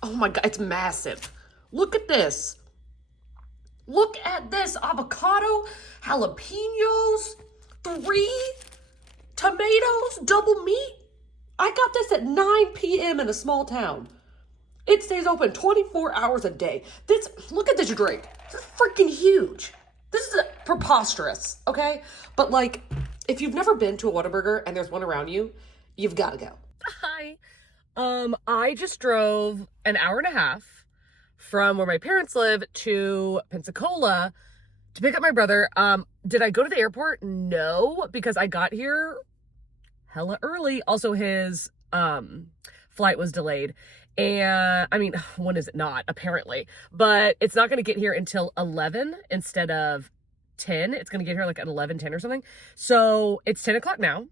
Oh my God, it's massive. Look at this. Look at this. Avocado, jalapenos, 3 tomatoes, double meat. I got this at 9 p.m. in a small town. It stays open 24 hours a day. Look at this drink. This is freaking huge. This is preposterous, okay? But like, if you've never been to a Whataburger and there's one around you, you've got to go. Hi. I just drove an hour and a half from where my parents live to Pensacola to pick up my brother. Did I go to the airport? No, because I got here hella early. Also, his flight was delayed. And I mean, when is it not? Apparently. But it's not going to get here until 11 instead of 10. It's going to get here like at 11:10 or something. So it's 10 o'clock now.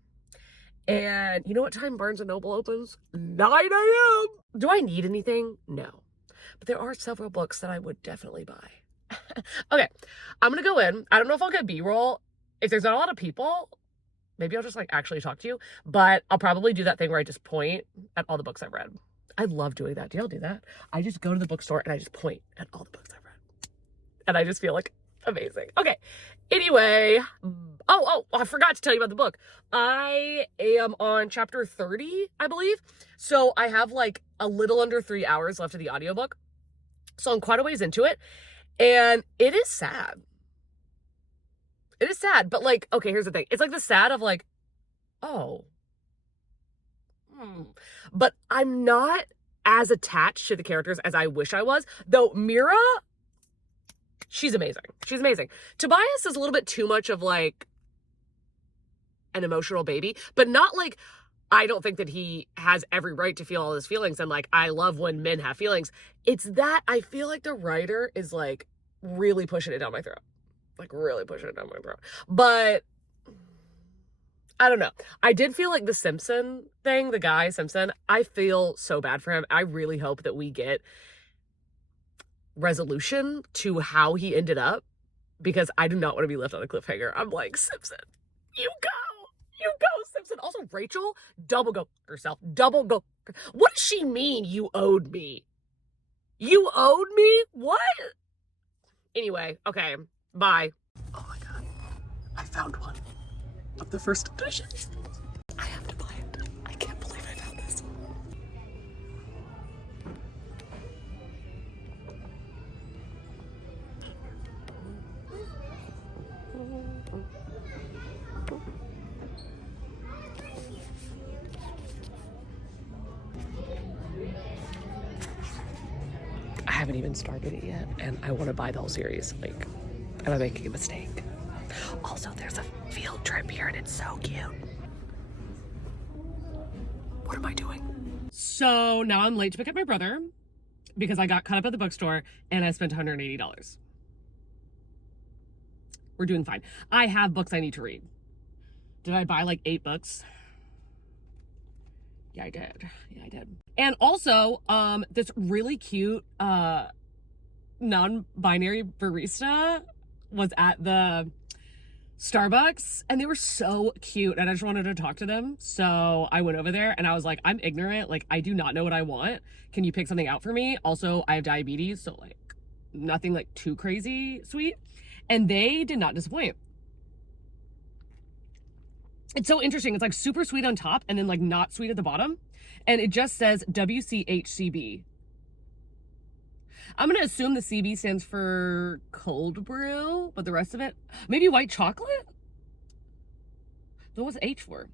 And you know what time Barnes & Noble opens? 9 a.m. Do I need anything? No. But there are several books that I would definitely buy. Okay, I'm going to go in. I don't know if I'll get B-roll. If there's not a lot of people, maybe I'll just like actually talk to you. But I'll probably do that thing where I just point at all the books I've read. I love doing that. Do y'all do that? I just go to the bookstore and I just point at all the books I've read. And I just feel like amazing. Okay. Anyway, I forgot to tell you about the book. I am on chapter 30, I believe. So I have like a little under 3 hours left of the audiobook. So I'm quite a ways into it. And it is sad. It is sad. But like, okay, here's the thing. It's like the sad of like, oh. But I'm not as attached to the characters as I wish I was. Though Mira, she's amazing. She's amazing. Tobias is a little bit too much of like an emotional baby, but not like, I don't think that he has every right to feel all his feelings. And like, I love when men have feelings. It's that I feel like the writer is like really pushing it down my throat. Like really pushing it down my throat. But I don't know. I did feel like the Simpson thing, the guy Simpson, I feel so bad for him. I really hope that we get resolution to how he ended up, because I do not want to be left on a cliffhanger. I'm like, Simpson, you go, Simpson. Also, Rachel, double go herself, double go. What does she mean? You owed me. You owed me? What? Anyway, okay, bye. Oh my God, I found one of the first editions. I have to buy it. I can't believe I found this. I haven't even started it yet, and I want to buy the whole series. Like, am I making a mistake? Also, there's a field trip here, and it's so cute. What am I doing? So now I'm late to pick up my brother because I got caught up at the bookstore and I spent $180. We're doing fine. I have books I need to read. Did I buy like 8 books? Yeah, I did. And also, this really cute non-binary barista was at the Starbucks and they were so cute and I just wanted to talk to them. So I went over there and I was like, I'm ignorant. Like, I do not know what I want. Can you pick something out for me? Also, I have diabetes, so like nothing like too crazy sweet. And they did not disappoint. It's so interesting. It's like super sweet on top and then like not sweet at the bottom. And it just says WCHCB. I'm going to assume the CB stands for cold brew, but the rest of it, maybe white chocolate? So what's H for?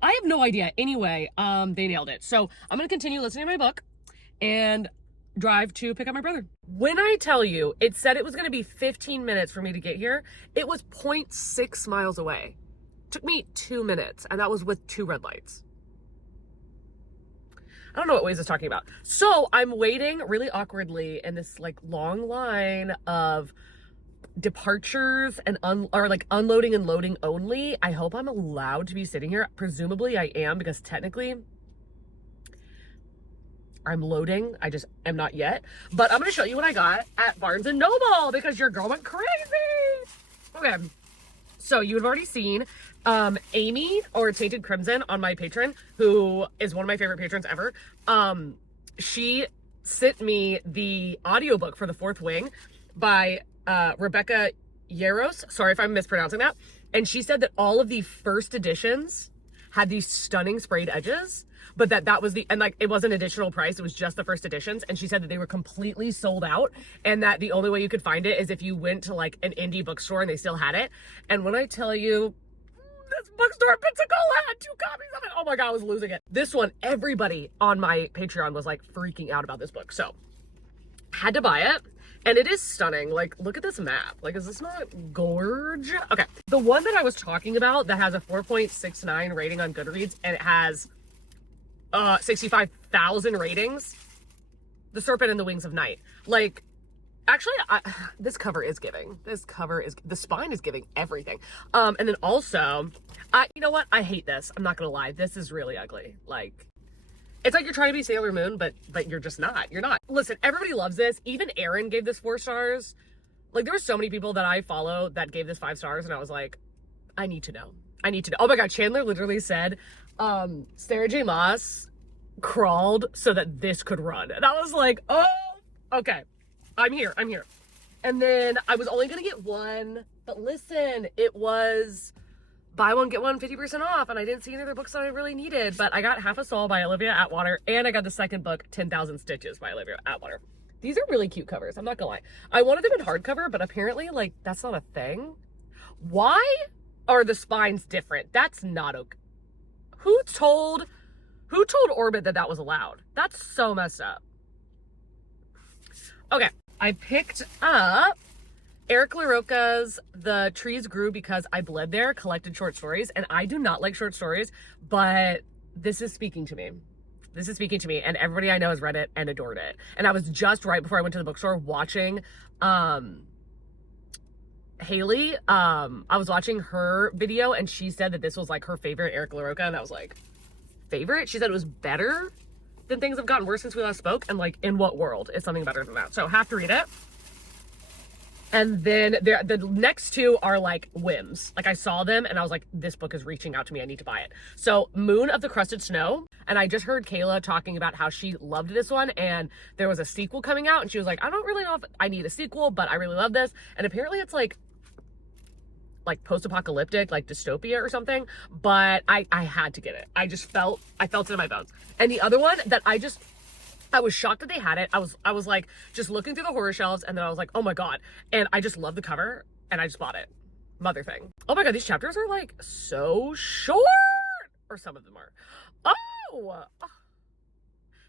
I have no idea. Anyway, they nailed it. So I'm going to continue listening to my book and drive to pick up my brother. When I tell you, it said it was going to be 15 minutes for me to get here. It was 0.6 miles away. Took me 2 minutes, and that was with 2 red lights. I don't know what Waze is talking about. So I'm waiting really awkwardly in this like long line of departures and unloading and loading only. I hope I'm allowed to be sitting here. Presumably I am, because technically I'm loading. I just am not yet. But I'm going to show you what I got at Barnes & Noble because your girl went crazy. Okay. So you have already seen Amy, or Tainted Crimson, on my Patreon, who is one of my favorite patrons ever. She sent me the audiobook for The Fourth Wing by Rebecca Yaros. Sorry if I'm mispronouncing that. And she said that all of the first editions had these stunning sprayed edges, but that was and like it wasn't additional price, it was just the first editions. And she said that they were completely sold out, and that the only way you could find it is if you went to like an indie bookstore and they still had it. And when I tell you, this bookstore in Pensacola had 2 copies of it, oh my god, I was losing it. This one, everybody on my Patreon was like freaking out about this book, so had to buy it. And it is stunning. Like, look at this map. Like, is this not gorge? Okay. The one that I was talking about that has a 4.69 rating on Goodreads, and it has 65,000 ratings, The Serpent and the Wings of Night. Like, actually, this cover is giving. The spine is giving everything. And then also, you know what? I hate this. I'm not gonna lie. This is really ugly. Like, it's like you're trying to be Sailor Moon, but you're just not. You're not. Listen, everybody loves this. Even Aaron gave this 4 stars. Like, there were so many people that I follow that gave this 5 stars, and I was like, I need to know. Oh my god, Chandler literally said, Sarah J. Maas crawled so that this could run. And I was like, oh, okay. I'm here. And then I was only gonna get one, but listen, it was buy one, get one 50% off, and I didn't see any other books that I really needed, but I got Half a Soul by Olivia Atwater, and I got the second book, 10,000 Stitches by Olivia Atwater. These are really cute covers, I'm not gonna lie. I wanted them in hardcover, but apparently, like, that's not a thing. Why are the spines different? That's not okay. Who told Orbit that was allowed? That's so messed up. Okay, I picked up Eric LaRocca's The Trees Grew Because I Bled There, collected short stories, and I do not like short stories, but this is speaking to me. And everybody I know has read it and adored it. And I was just right before I went to the bookstore watching Haley. I was watching her video, and she said that this was like her favorite Eric LaRocca, and I was like, favorite? She said it was better than Things Have Gotten Worse Since We Last Spoke, and like, in what world is something better than that? So have to read it. And then the next 2 are like whims. Like, I saw them and I was like, this book is reaching out to me. I need to buy it. So Moon of the Crusted Snow. And I just heard Kayla talking about how she loved this one, and there was a sequel coming out, and she was like, I don't really know if I need a sequel, but I really love this. And apparently it's like post-apocalyptic, like dystopia or something, but I had to get it. I felt it in my bones. And the other one that I was shocked that they had it. I was like just looking through the horror shelves, and then I was like, oh my god. And I just love the cover, and I just bought it. Mother Thing. Oh my god, these chapters are like so short. Or some of them are. Oh!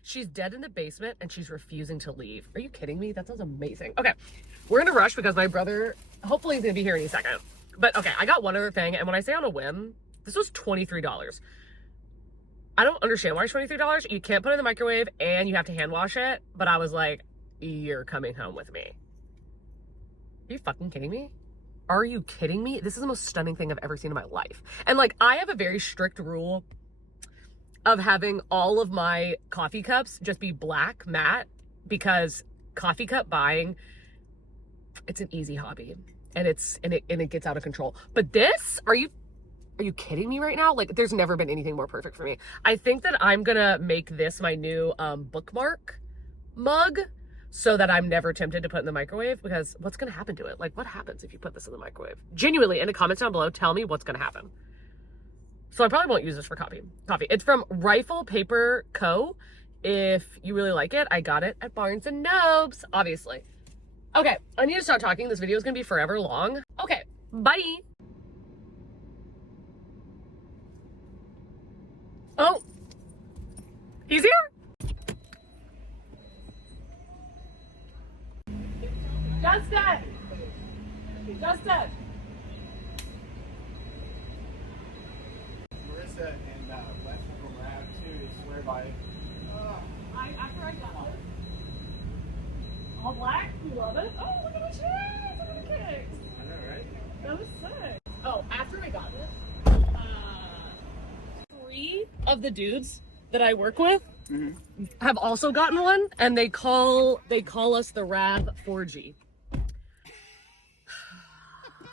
She's dead in the basement and she's refusing to leave. Are you kidding me? That sounds amazing. Okay, we're in a rush because my brother hopefully is gonna be here any second. But okay, I got one other thing, and when I say on a whim, this was $23. I don't understand why it's $23. You can't put it in the microwave and you have to hand wash it. But I was like, you're coming home with me. Are you fucking kidding me? Are you kidding me? This is the most stunning thing I've ever seen in my life. And like, I have a very strict rule of having all of my coffee cups just be black matte, because coffee cup buying, it's an easy hobby, and it gets out of control. But this, are you kidding me right now? Like, there's never been anything more perfect for me. I think that I'm gonna make this my new bookmark mug, so that I'm never tempted to put in the microwave, because what's gonna happen to it? Like, what happens if you put this in the microwave? Genuinely, in the comments down below, tell me what's gonna happen. So I probably won't use this for coffee. It's from Rifle Paper Co. If you really like it, I got it at Barnes & Nobles, obviously. Okay, I need to stop talking. This video is gonna be forever long. Okay, bye. Oh, he's here. Justin. Marissa and West from Lab too swear by it. All black. You love it. Oh, look at the chairs. Look at the kicks. I know, right? That was sick. Oh, after I got this, 3 of the dudes that I work with have also gotten one, and they call us the Rav 4G.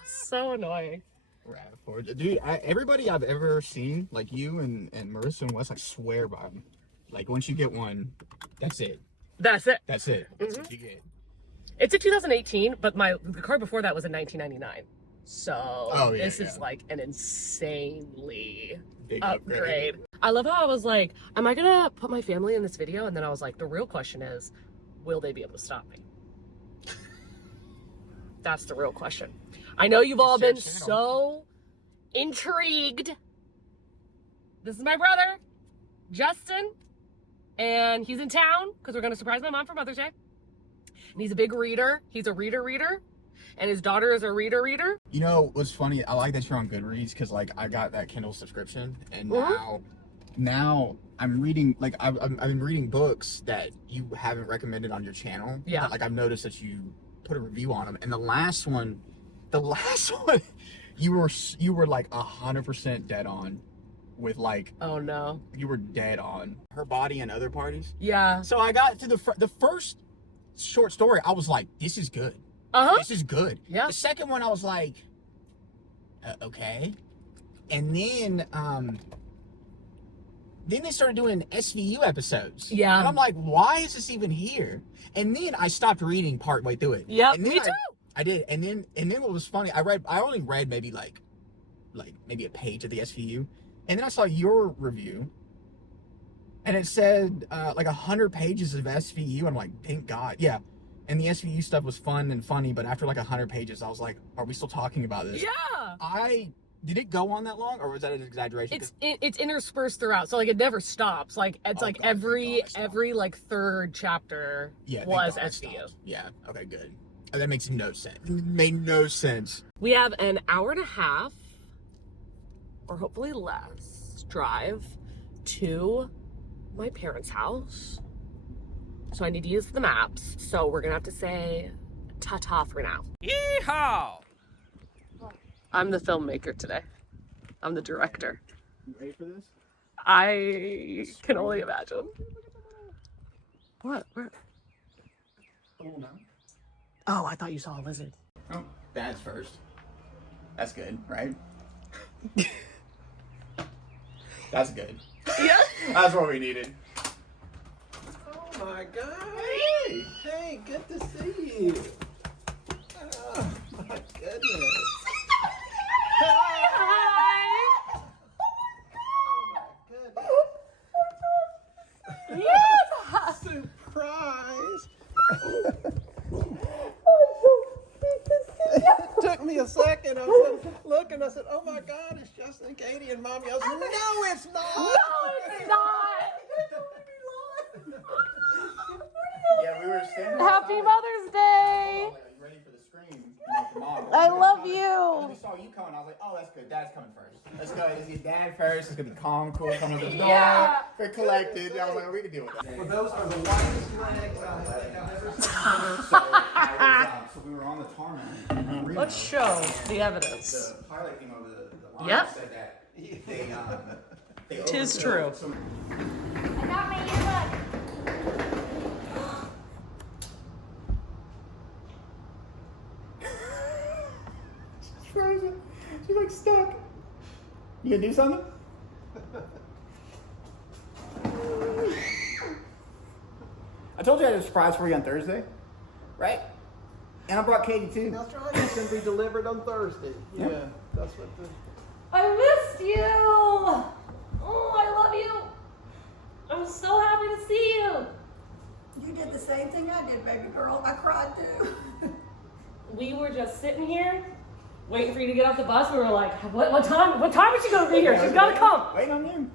So annoying. Rav 4G. Dude, everybody I've ever seen, like you and Marissa and Wes, I swear by them. Like, once you get one, that's it. That's it. That's it. That's what you get. It's a 2018, but the car before that was in 1999. So this is like an insanely big upgrade. I love how I was like, am I gonna put my family in this video? And then I was like, the real question is, will they be able to stop me? That's the real question. I know you've all been so intrigued. This is my brother, Justin, and he's in town because we're gonna surprise my mom for Mother's Day. And he's a big reader. He's a reader. And his daughter is a reader. You know what's funny? I like that you're on Goodreads because, like, I got that Kindle subscription, and now I'm reading. Like, I've been reading books that you haven't recommended on your channel. Yeah. Like, I've noticed that you put a review on them, and the last one, you were like 100% dead on. With like, oh no, you were dead on Her Body and Other Parties. Yeah. So I got to the first short story. I was like, this is good. This is good. Yeah. The second one, I was like, okay. And then they started doing SVU episoses. Yeah. And I'm like, why is this even here? And then I stopped reading partway through it. Yeah. Me too. I did. And then what was funny, I only read maybe like maybe a page of the SVU. And then I saw your review. And it said like 100 pages of SVU. I'm like, thank God. Yeah. And the SVU stuff was fun and funny, but after like 100 pages, I was like, are we still talking about this? Yeah. Did it go on that long, or was that an exaggeration? It's interspersed throughout, so like it never stops. Like it's like every like third chapter was SVU. Yeah. Okay. Good. Oh, that makes no sense. It made no sense. We have an hour and a half, or hopefully less, drive to my parents' house. So I need to use the maps. So we're gonna have to say ta-ta for now. Yeehaw! I'm the filmmaker today. I'm the director. You ready for this? I can only imagine. What? Where? Oh, I thought you saw a lizard. Oh, dad's first. That's good, right? That's good. Yeah. That's what we needed. Oh my God! Hey, good to see you. Oh my goodness. Hi. Oh my goodness. Yes. Surprise! It took me a second. I was looking. I said, "Oh my God, it's Justin and Katie and Mommy." I was like, "No, it's not." No, it's not. Yeah, we were standing. Happy Mother's Day. Are you ready for the scream? For Mom. I love And you. we saw you coming. I was like, oh, that's good. Dad's coming first. Let's go. Let's get Dad first. It's gonna be calm, cool, coming to the door. Yeah. Very collected. I was like, we can deal with that. Well, those are the whitest legs I think I've ever seen. So we were on the tarmac. Let's show the evidence. The pilot came over the line Yep. and said that they Tis true. I got my earbud. She's frozen. She's like stuck. You gonna do something? I told you I had a surprise for you on Thursday, right? And I brought Katie too. That's right. It's gonna be delivered on Thursday. Yeah, Yep. that's what the. I missed you. Oh, I love you. I'm so happy to see you. You did the same thing I did, baby girl. I cried too. We were just sitting here, waiting for you to get off the bus. We were like, what time? What time is she gonna be here? She's gotta come. Wait on you.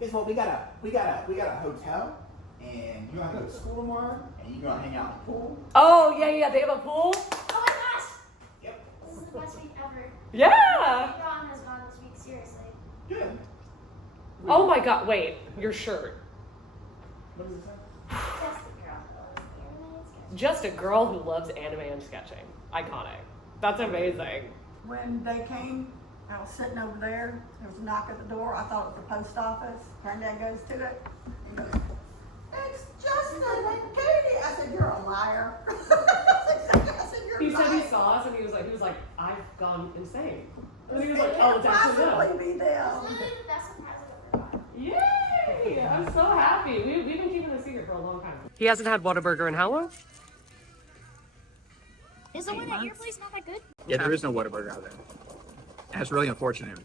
Guess what? We got a hotel, and you gonna go to school tomorrow, and you gonna hang out in the pool. Oh yeah. They have a pool. Oh my gosh! Yep. This is the best week ever. Yeah. Ron has gone this week, seriously. Good. Oh my God. Wait, your shirt. What does it say? Just the girl. Just a girl who loves anime and sketching. Iconic. That's amazing. When they came, I was sitting over there. There was a knock at the door. I thought it was the post office. Granddad goes to it. He goes, "It's Justin and Katie." I said, "You're a liar." I said, "You're He a liar." said he saw us and he was like, I've gone insane. And he was like, oh, it's actually them. Possibly be them. Literally the best surprise I've ever gotten. Yay! I'm so happy. We've been keeping this secret for a long time. He hasn't had Whataburger in how long? Is the one at your place not that good? Yeah, there is no Whataburger out there. And it's really unfortunate.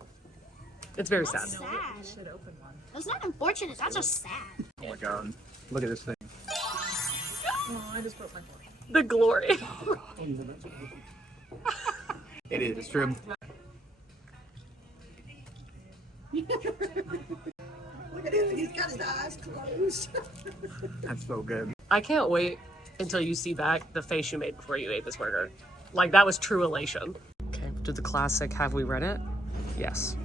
It's very That's sad. sad. That's not unfortunate. That's just sad. Oh my god. Look at this thing. The glory. It is. It's true. Look at him. He's got his eyes closed. That's so good. I can't wait until you see back the face you made before you ate this burger. Like, that was true elation. Okay, did the classic Have We Read It? Yes.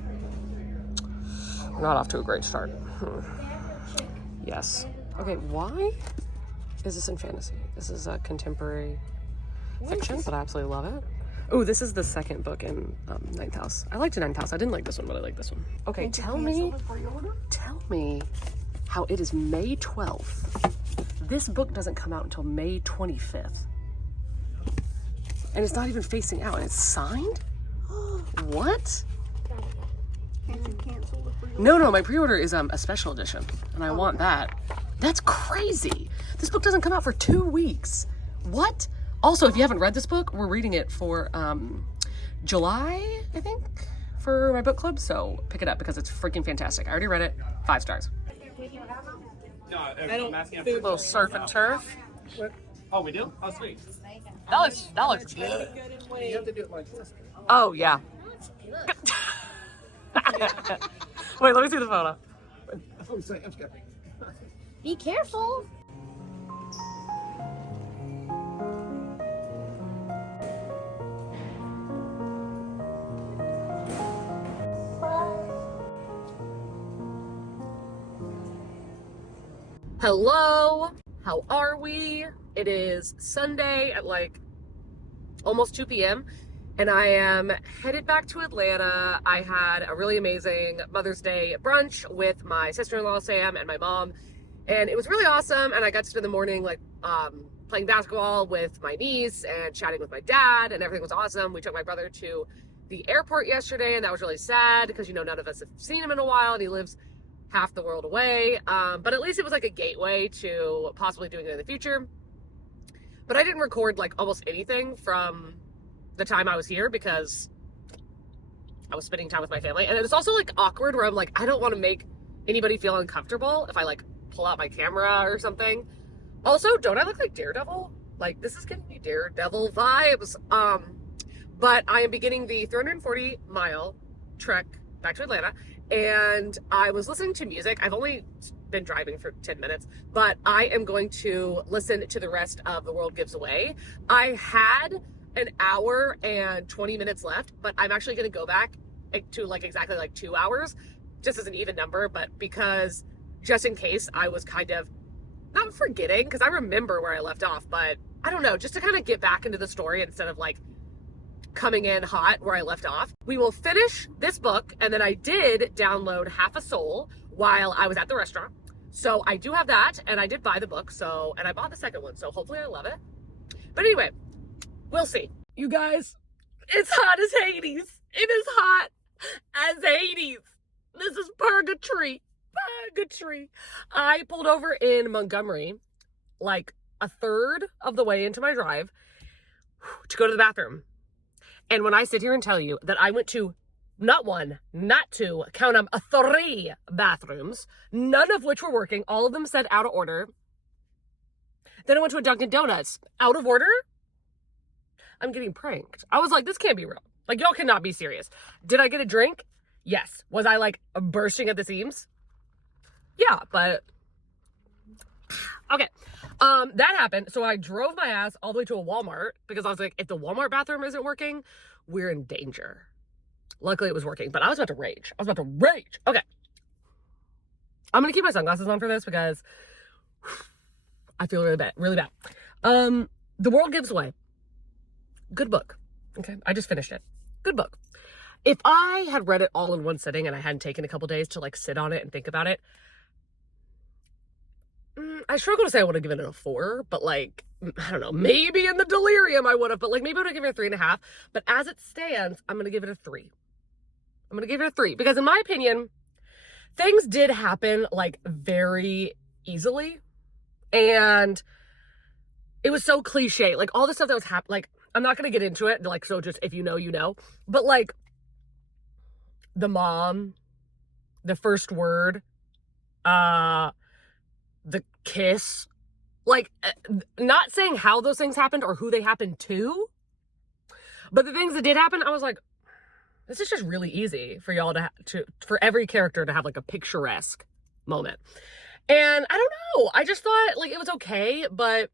We're not off to a great start. Yes. Okay, why is this in fantasy? This is a contemporary fiction, but I absolutely love it. Oh, this is the second book in Ninth House. I liked Ninth House. I didn't like this one, but I like this one. Okay, tell me how it is May 12th. This book doesn't come out until May 25th. And it's not even facing out. And it's signed? What? No, my pre-order is a special edition, and I want that. That's crazy. This book doesn't come out for 2 weeks. What? Also, if you haven't read this book, we're reading it for July, I think, for my book club. So pick it up because it's freaking fantastic. I already read it. 5 stars. I don't A little surf and turf. Oh, we do? Oh, sweet. That looks good. You have to do it like this. Oh yeah. Wait, let me see the photo. Oh, sorry, I'm scared. Be careful. Hello, how are we? It is Sunday at like almost 2 p.m. and I am headed back to Atlanta. I had a really amazing Mother's Day brunch with my sister-in-law Sam and my mom, and it was really awesome. And I got to spend the morning like playing basketball with my niece and chatting with my dad, and everything was awesome. We took my brother to the airport yesterday, and that was really sad because, you know, none of us have seen him in a while, and he lives half the world away. But at least it was like a gateway to possibly doing it in the future. But I didn't record like almost anything from the time I was here because I was spending time with my family. And it's also like awkward where I'm like, I don't want to make anybody feel uncomfortable if I like pull out my camera or something. Also, don't I look like Daredevil? Like, this is giving me Daredevil vibes. But I am beginning the 340-mile trek back to Atlanta, and I was listening to music. I've only been driving for 10 minutes, but I am going to listen to the rest of The World Gives Away. I had an hour and 20 minutes left, but I'm actually going to go back to like exactly like 2 hours, just as an even number, but because just in case I was kind of not forgetting, because I remember where I left off, but I don't know, just to kind of get back into the story instead of like coming in hot where I left off. We will finish this book, and then I did download Half a Soul while I was at the restaurant. So I do have that, and I did buy the book, so, and I bought the second one, so hopefully I love it. But anyway, we'll see. You guys, it's hot as Hades. It is hot as Hades. This is purgatory. Purgatory. I pulled over in Montgomery, like a third of the way into my drive to go to the bathroom. And when I sit here and tell you that I went to not one, not two, count them, 3 bathrooms, none of which were working, all of them said out of order. Then I went to a Dunkin' Donuts, out of order. I'm getting pranked. I was like, this can't be real. Like, y'all cannot be serious. Did I get a drink? Yes. Was I like bursting at the seams? Yeah, but okay. That happened. So I drove my ass all the way to a Walmart because I was like, if the Walmart bathroom isn't working, we're in danger. Luckily it was working, but I was about to rage. Okay. I'm going to keep my sunglasses on for this because I feel really bad. The World Gives Way. Good book. Okay, I just finished it. Good book. If I had read it all in one sitting and I hadn't taken a couple days to like sit on it and think about it, I struggle to say I would have given it a 4, but like, I don't know, maybe in the delirium I would have, but like maybe I would have given it a 3.5. But as it stands, I'm going to give it a 3. I'm going to give it a 3 because in my opinion, things did happen like very easily. And it was so cliche. Like all the stuff that was happening, like I'm not going to get into it. Like, so just if you know, you know, but like the mom, the first word, the kiss, like not saying how those things happened or who they happened to, but the things that did happen, I was like, this is just really easy for y'all for every character to have like a picturesque moment. And I don't know, I just thought like it was okay, but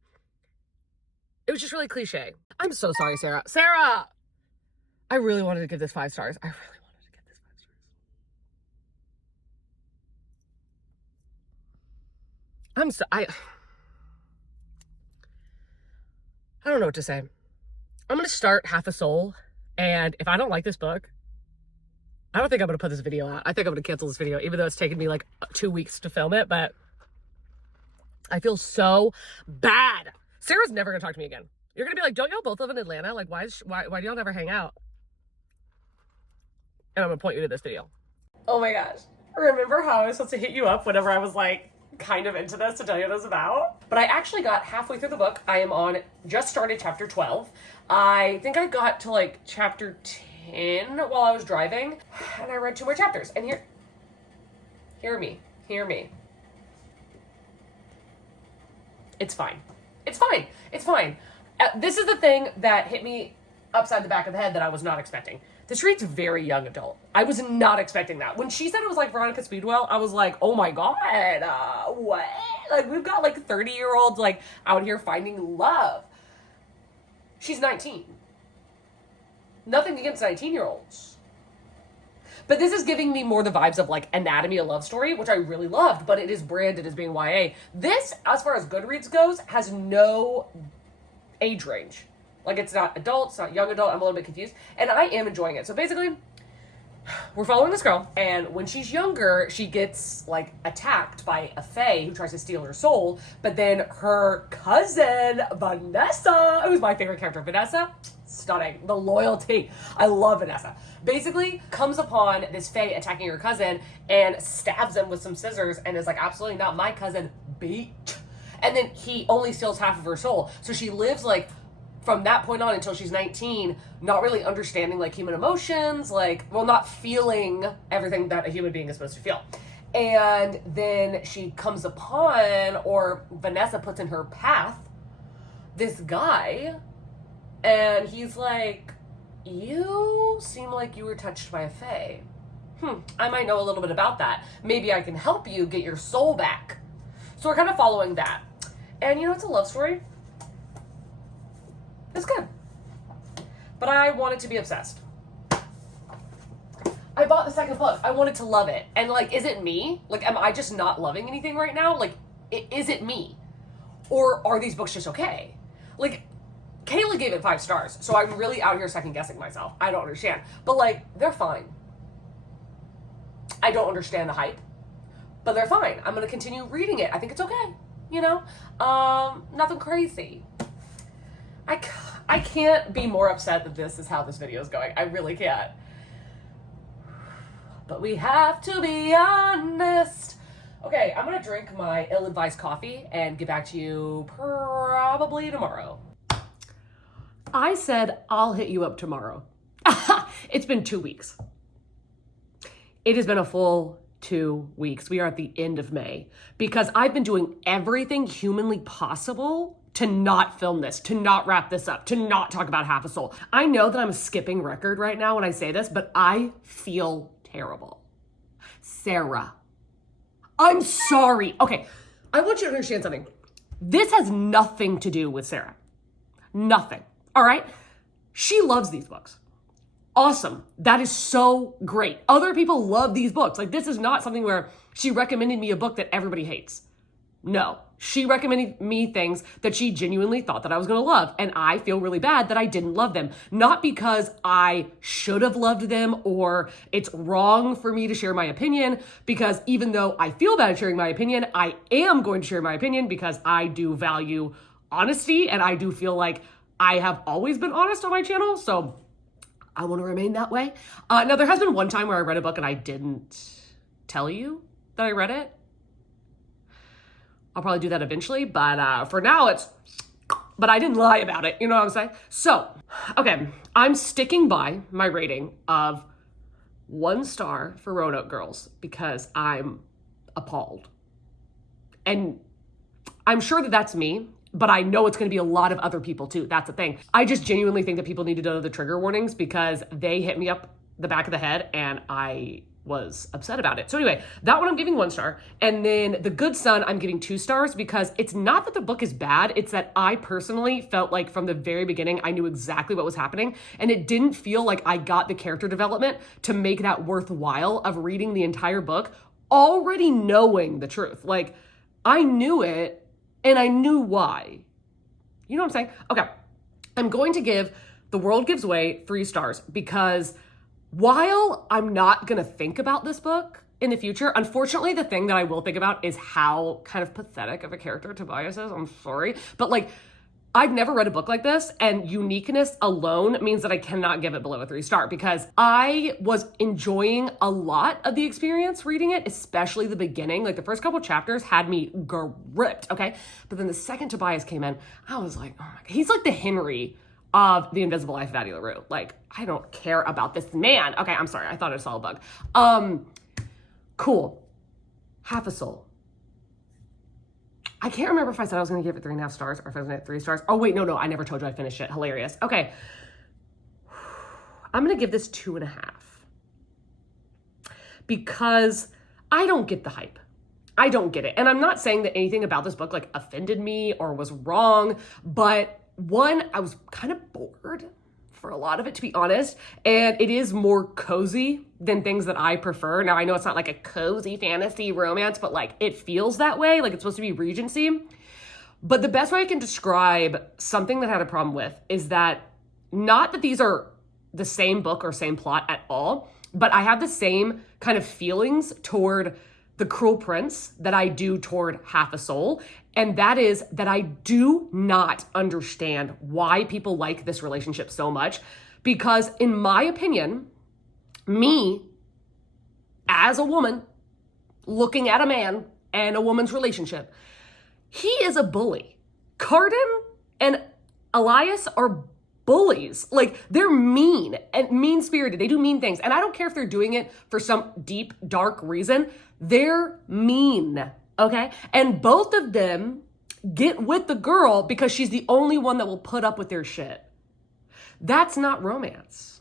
it was just really cliche. I'm so sorry, Sarah. Sarah, I really wanted to give this 5 stars. I really wanted to give this 5 stars. I don't know what to say. I'm going to start Half a Soul, and if I don't like this book, I don't think I'm going to put this video out. I think I'm going to cancel this video, even though it's taken me like 2 weeks to film it, but I feel so bad. Sarah's never going to talk to me again. You're going to be like, don't y'all both live in Atlanta? Like, why do y'all never hang out? And I'm going to point you to this video. Oh my gosh. Remember how I was supposed to hit you up whenever I was like, kind of into this to tell you what it was about? But I actually got halfway through the book. I am just started chapter 12. I think I got to like chapter 10 while I was driving, and I read 2 more chapters. And hear me. It's fine. It's fine. It's fine. This is the thing that hit me upside the back of the head that I was not expecting. This reads very young adult. I was not expecting that. When she said it was like Veronica Speedwell, I was like, oh my God, what? Like, we've got like 30-year-olds like out here finding love. She's 19. Nothing against 19-year-olds. But this is giving me more the vibes of like Anatomy of Love Story, which I really loved, but it is branded as being YA. This, as far as Goodreads goes, has no age range. Like, it's not adult, it's not young adult. I'm a little bit confused. And I am enjoying it. So basically, we're following this girl. And when she's younger, she gets, like, attacked by a fae who tries to steal her soul. But then her cousin, Vanessa, who's my favorite character, Vanessa, stunning. The loyalty. I love Vanessa. Basically, comes upon this fae attacking her cousin and stabs him with some scissors and is like, absolutely not my cousin, beat. And then he only steals half of her soul. So she lives, like, from that point on until she's 19, not really understanding like human emotions, like, well, not feeling everything that a human being is supposed to feel. And then she comes upon, or Vanessa puts in her path, this guy, and he's like, you seem like you were touched by a fae. I might know a little bit about that. Maybe I can help you get your soul back. So we're kind of following that. And you know, it's a love story. It's good. But I wanted to be obsessed. I bought the second book. I wanted to love it. And like, is it me? Like, am I just not loving anything right now? Like, is it me? Or are these books just okay? Like, Kayla gave it 5 stars. So I'm really out here second guessing myself. I don't understand. But like, they're fine. I don't understand the hype. But they're fine. I'm going to continue reading it. I think it's okay. You know? Nothing crazy. I can't be more upset that this is how this video is going. I really can't. But we have to be honest. Okay, I'm gonna drink my ill-advised coffee and get back to you probably tomorrow. I said I'll hit you up tomorrow. It's been 2 weeks. It has been a full 2 weeks. We are at the end of May because I've been doing everything humanly possible to not film this, to not wrap this up, to not talk about Half a Soul. I know that I'm a skipping record right now when I say this, but I feel terrible. Sarah, I'm sorry. Okay, I want you to understand something. This has nothing to do with Sarah. Nothing, all right? She loves these books. Awesome. That is so great. Other people love these books. Like, this is not something where she recommended me a book that everybody hates. No, She recommended me things that she genuinely thought that I was going to love. And I feel really bad that I didn't love them. Not because I should have loved them or it's wrong for me to share my opinion, because even though I feel bad sharing my opinion, I am going to share my opinion because I do value honesty and I do feel like I have always been honest on my channel. So I want to remain that way. Now, there has been one time where I read a book and I didn't tell you that I read it. I'll probably do that eventually, but for now but I didn't lie about it, you know what I'm saying? So, okay, I'm sticking by my rating of 1 star for Roanoke Girls because I'm appalled. And I'm sure that that's me, but I know it's gonna be a lot of other people too, that's the thing. I just genuinely think that people need to know the trigger warnings because they hit me up the back of the head and I was upset about it. So anyway, that one I'm giving 1 star. And then The Good Son, I'm giving 2 stars because it's not that the book is bad. It's that I personally felt like from the very beginning, I knew exactly what was happening. And it didn't feel like I got the character development to make that worthwhile of reading the entire book, already knowing the truth. Like I knew it and I knew why. You know what I'm saying? Okay. I'm going to give The World Gives Way 3 stars because while I'm not gonna think about this book in the future, unfortunately, the thing that I will think about is how kind of pathetic of a character Tobias is. I'm sorry. But like, I've never read a book like this, and uniqueness alone means that I cannot give it below a 3 star because I was enjoying a lot of the experience reading it, especially the beginning. Like the first couple chapters had me gripped, okay? But then the second Tobias came in, I was like, oh my God, he's like the Henry of The Invisible Life of Addie LaRue. Like, I don't care about this man. Okay, I'm sorry. I thought I saw a bug. Cool. Half a Soul. I can't remember if I said I was going to give it 3.5 stars or if I was going to give it 3 stars. Oh, wait, no. I never told you I finished it. Hilarious. Okay. I'm going to give this 2.5 because I don't get the hype. I don't get it. And I'm not saying that anything about this book like offended me or was wrong, but one, I was kind of bored for a lot of it, to be honest. And it is more cozy than things that I prefer. Now, I know it's not like a cozy fantasy romance, but like it feels that way. Like it's supposed to be Regency. But the best way I can describe something that I had a problem with is that not that these are the same book or same plot at all, but I have the same kind of feelings toward The Cruel Prince that I do toward Half a Soul. And that is that I do not understand why people like this relationship so much. Because in my opinion, me as a woman looking at a man and a woman's relationship, he is a bully. Carden and Elias are bullies. Like they're mean and mean-spirited. They do mean things. And I don't care if they're doing it for some deep, dark reason. They're mean, okay? And both of them get with the girl because she's the only one that will put up with their shit. That's not romance.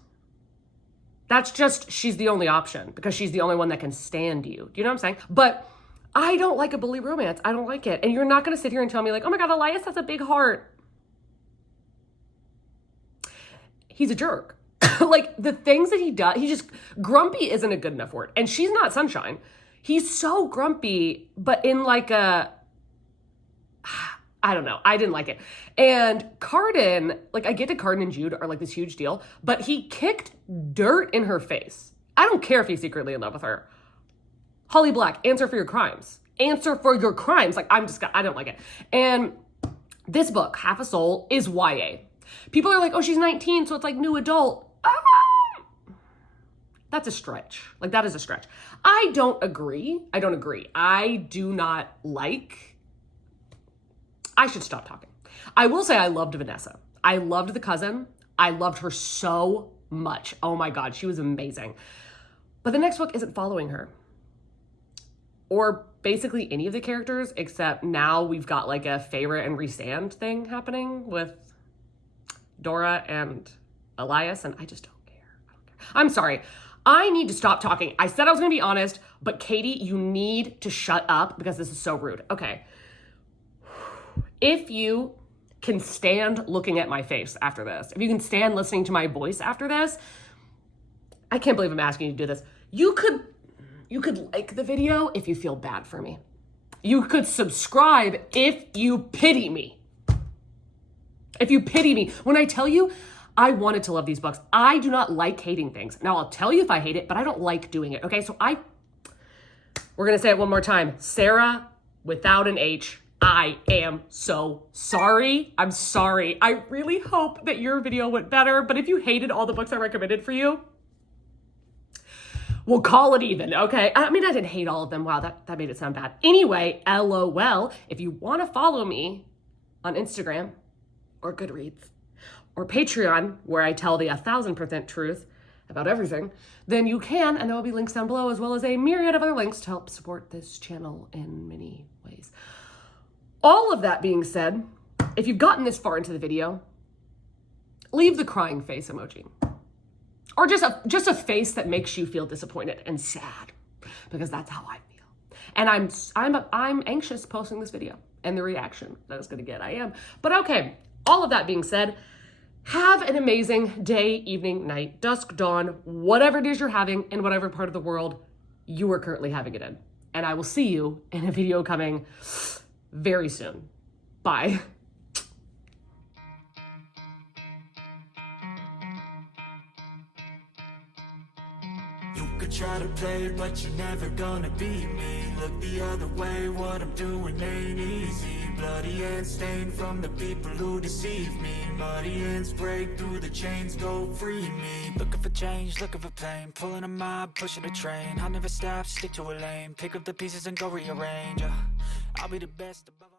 That's just, she's the only option because she's the only one that can stand you. Do you know what I'm saying? But I don't like a bully romance. I don't like it. And you're not going to sit here and tell me like, oh my God, Elias has a big heart. He's a jerk. Like the things that he does, he just, grumpy isn't a good enough word. And she's not sunshine. He's so grumpy, but in like a, I don't know. I didn't like it. And Carden, like I get that Carden and Jude are like this huge deal, but he kicked dirt in her face. I don't care if he's secretly in love with her. Holly Black, answer for your crimes. Answer for your crimes. Like I don't like it. And this book, Half a Soul, is YA. People are like, oh, she's 19, so it's like new adult. That's a stretch. Like that is a stretch. I don't agree. I do not like, I should stop talking. I will say I loved Vanessa. I loved the cousin. I loved her so much. Oh my God, she was amazing. But the next book isn't following her. Or basically any of the characters, except now we've got like a Feyre and Rhysand thing happening with Dora and Elias, and I just don't care. I'm sorry. I need to stop talking. I said I was going to be honest, but Katie, you need to shut up because this is so rude. Okay. If you can stand looking at my face after this, if you can stand listening to my voice after this, I can't believe I'm asking you to do this. You could like the video if you feel bad for me. You could subscribe if you pity me. If you pity me. When I tell you, I wanted to love these books. I do not like hating things. Now, I'll tell you if I hate it, but I don't like doing it. Okay, so we're going to say it one more time. Sara, without an H, I am so sorry. I'm sorry. I really hope that your video went better, but if you hated all the books I recommended for you, we'll call it even, okay? I mean, I didn't hate all of them. Wow, that made it sound bad. Anyway, LOL, if you want to follow me on Instagram or Goodreads or Patreon, where I tell the 1000% truth about everything, then you can, and there will be links down below, as well as a myriad of other links to help support this channel in many ways. All of that being said, if you've gotten this far into the video, leave the crying face emoji. Or just a face that makes you feel disappointed and sad, because that's how I feel. And I'm anxious posting this video and the reaction that it's gonna get. I am. But okay, all of that being said, have an amazing day, evening, night, dusk, dawn, whatever it is you're having in whatever part of the world you are currently having it in. And I will see you in a video coming very soon. Bye. You could try to play, but you're never gonna beat me. Look the other way, what I'm doing ain't easy. Bloody hands stained from the people who deceive me. Muddy hands break through the chains, go free me. Looking for change, looking for pain. Pulling a mob, pushing a train. I'll never stop, stick to a lane. Pick up the pieces and go rearrange. I'll be the best above.